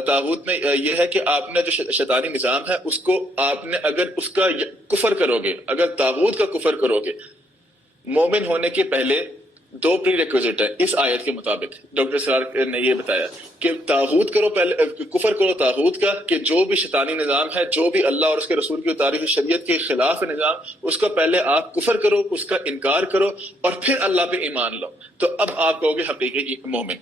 طاغوت میں یہ ہے کہ آپ نے جو شیطانی نظام ہے اس کو آپ نے اگر اس کا کفر کرو گے، اگر طاغوت کا کفر کرو گے، مومن ہونے کے پہلے 2 پری ریکوزٹ ہے اس آیت کے مطابق. ڈاکٹر سرار نے یہ بتایا کہ طاغوت کرو، پہلے کفر کرو طاغوت کا، کہ جو بھی شیطانی نظام ہے، جو بھی اللہ اور اس کے رسول کی اتاری ہوئی شریعت کے خلاف نظام، اس کا پہلے آپ کفر کرو، اس کا انکار کرو، اور پھر اللہ پہ ایمان لاؤ. تو اب آپ کہو گے حقیقی مومن،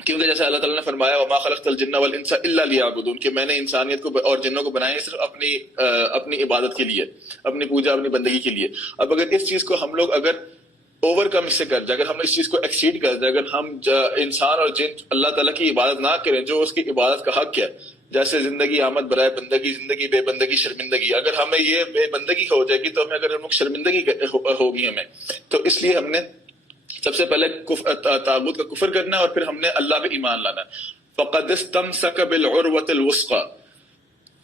کیونکہ جیسے اللہ تعالیٰ نے فرمایا وما خلقت الجن والانس الا لیعبدون، کہ میں نے انسانیت کو اور جنوں کو بنایا صرف اپنی عبادت کے لیے، اپنی پوجا، اپنی بندگی کے لیے. اب اگر اس چیز کو ہم لوگ اگر اوور کم اس سے کر جائے، اگر ہم اس چیز کو ایکسیڈ کر جائے، اگر ہم انسان اور جن اللہ تعالیٰ کی عبادت نہ کریں جو اس کی عبادت کا حق ہے، جیسے زندگی آمد برائے بندگی، زندگی بے بندگی شرمندگی، اگر ہمیں یہ بے بندگی ہو جائے گی تو ہمیں اگر ہم شرمندگی ہوگی ہمیں، تو اس لیے ہم نے سب سے پہلے طاغوت کا کفر کرنا ہے اور پھر ہم نے اللہ پہ ایمان لانا ہے. فقد استمسک بالعروۃ الوثقی،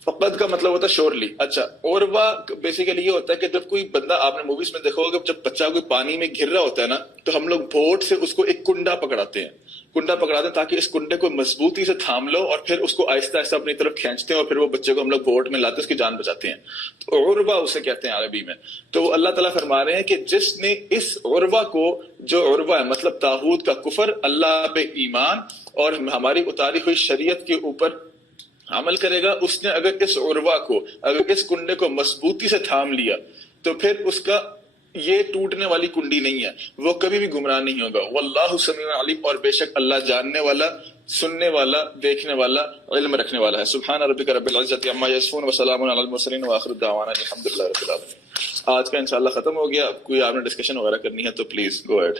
فقط کا مطلب ہوتا ہے شورلی. اچھا عروا بیسیکلی یہ ہوتا ہے کہ جب کوئی بندہ, آپ نے موویز میں دیکھا ہوگا جب بچہ کوئی پانی میں گر رہا ہوتا ہے نا, تو ہم لوگ بوٹ سے اس کو ایک کنڈا پکڑاتے ہیں تاکہ اس کنڈے کو مضبوطی سے تھام لو, اور پھر اس کو آہستہ آہستہ اپنی طرف کھینچتے ہیں, اور پھر وہ بچے کو ہم لوگ بوٹ میں لاتے ہیں, اس کی جان بچاتے ہیں. تو عروا اسے کہتے ہیں عربی میں. تو اللہ تعالیٰ فرما رہے ہیں کہ جس نے اس عروا کو, جو عروا ہے مطلب طاغوت کا کفر, اللہ پہ ایمان اور ہماری اتاری ہوئی شریعت کے اوپر عمل کرے گا, اس نے اگر اس عروا کو, اگر اس کنڈے کو مضبوطی سے تھام لیا, تو پھر اس کا یہ ٹوٹنے والی کنڈی نہیں ہے, وہ کبھی بھی گمراہ نہیں ہوگا. واللہ سمیع علیم, اور بے شک اللہ جاننے والا, سننے والا, دیکھنے والا, علم رکھنے والا ہے. سبحان ربک رب العزت عما یصفون وسلام علی المرسلین وآخر دعوانا الحمدللہ رب العالمین. آج کا انشاءاللہ ختم ہو گیا. کوئی آپ نے ڈسکشن وغیرہ کرنی ہے تو پلیز گو ایڈ.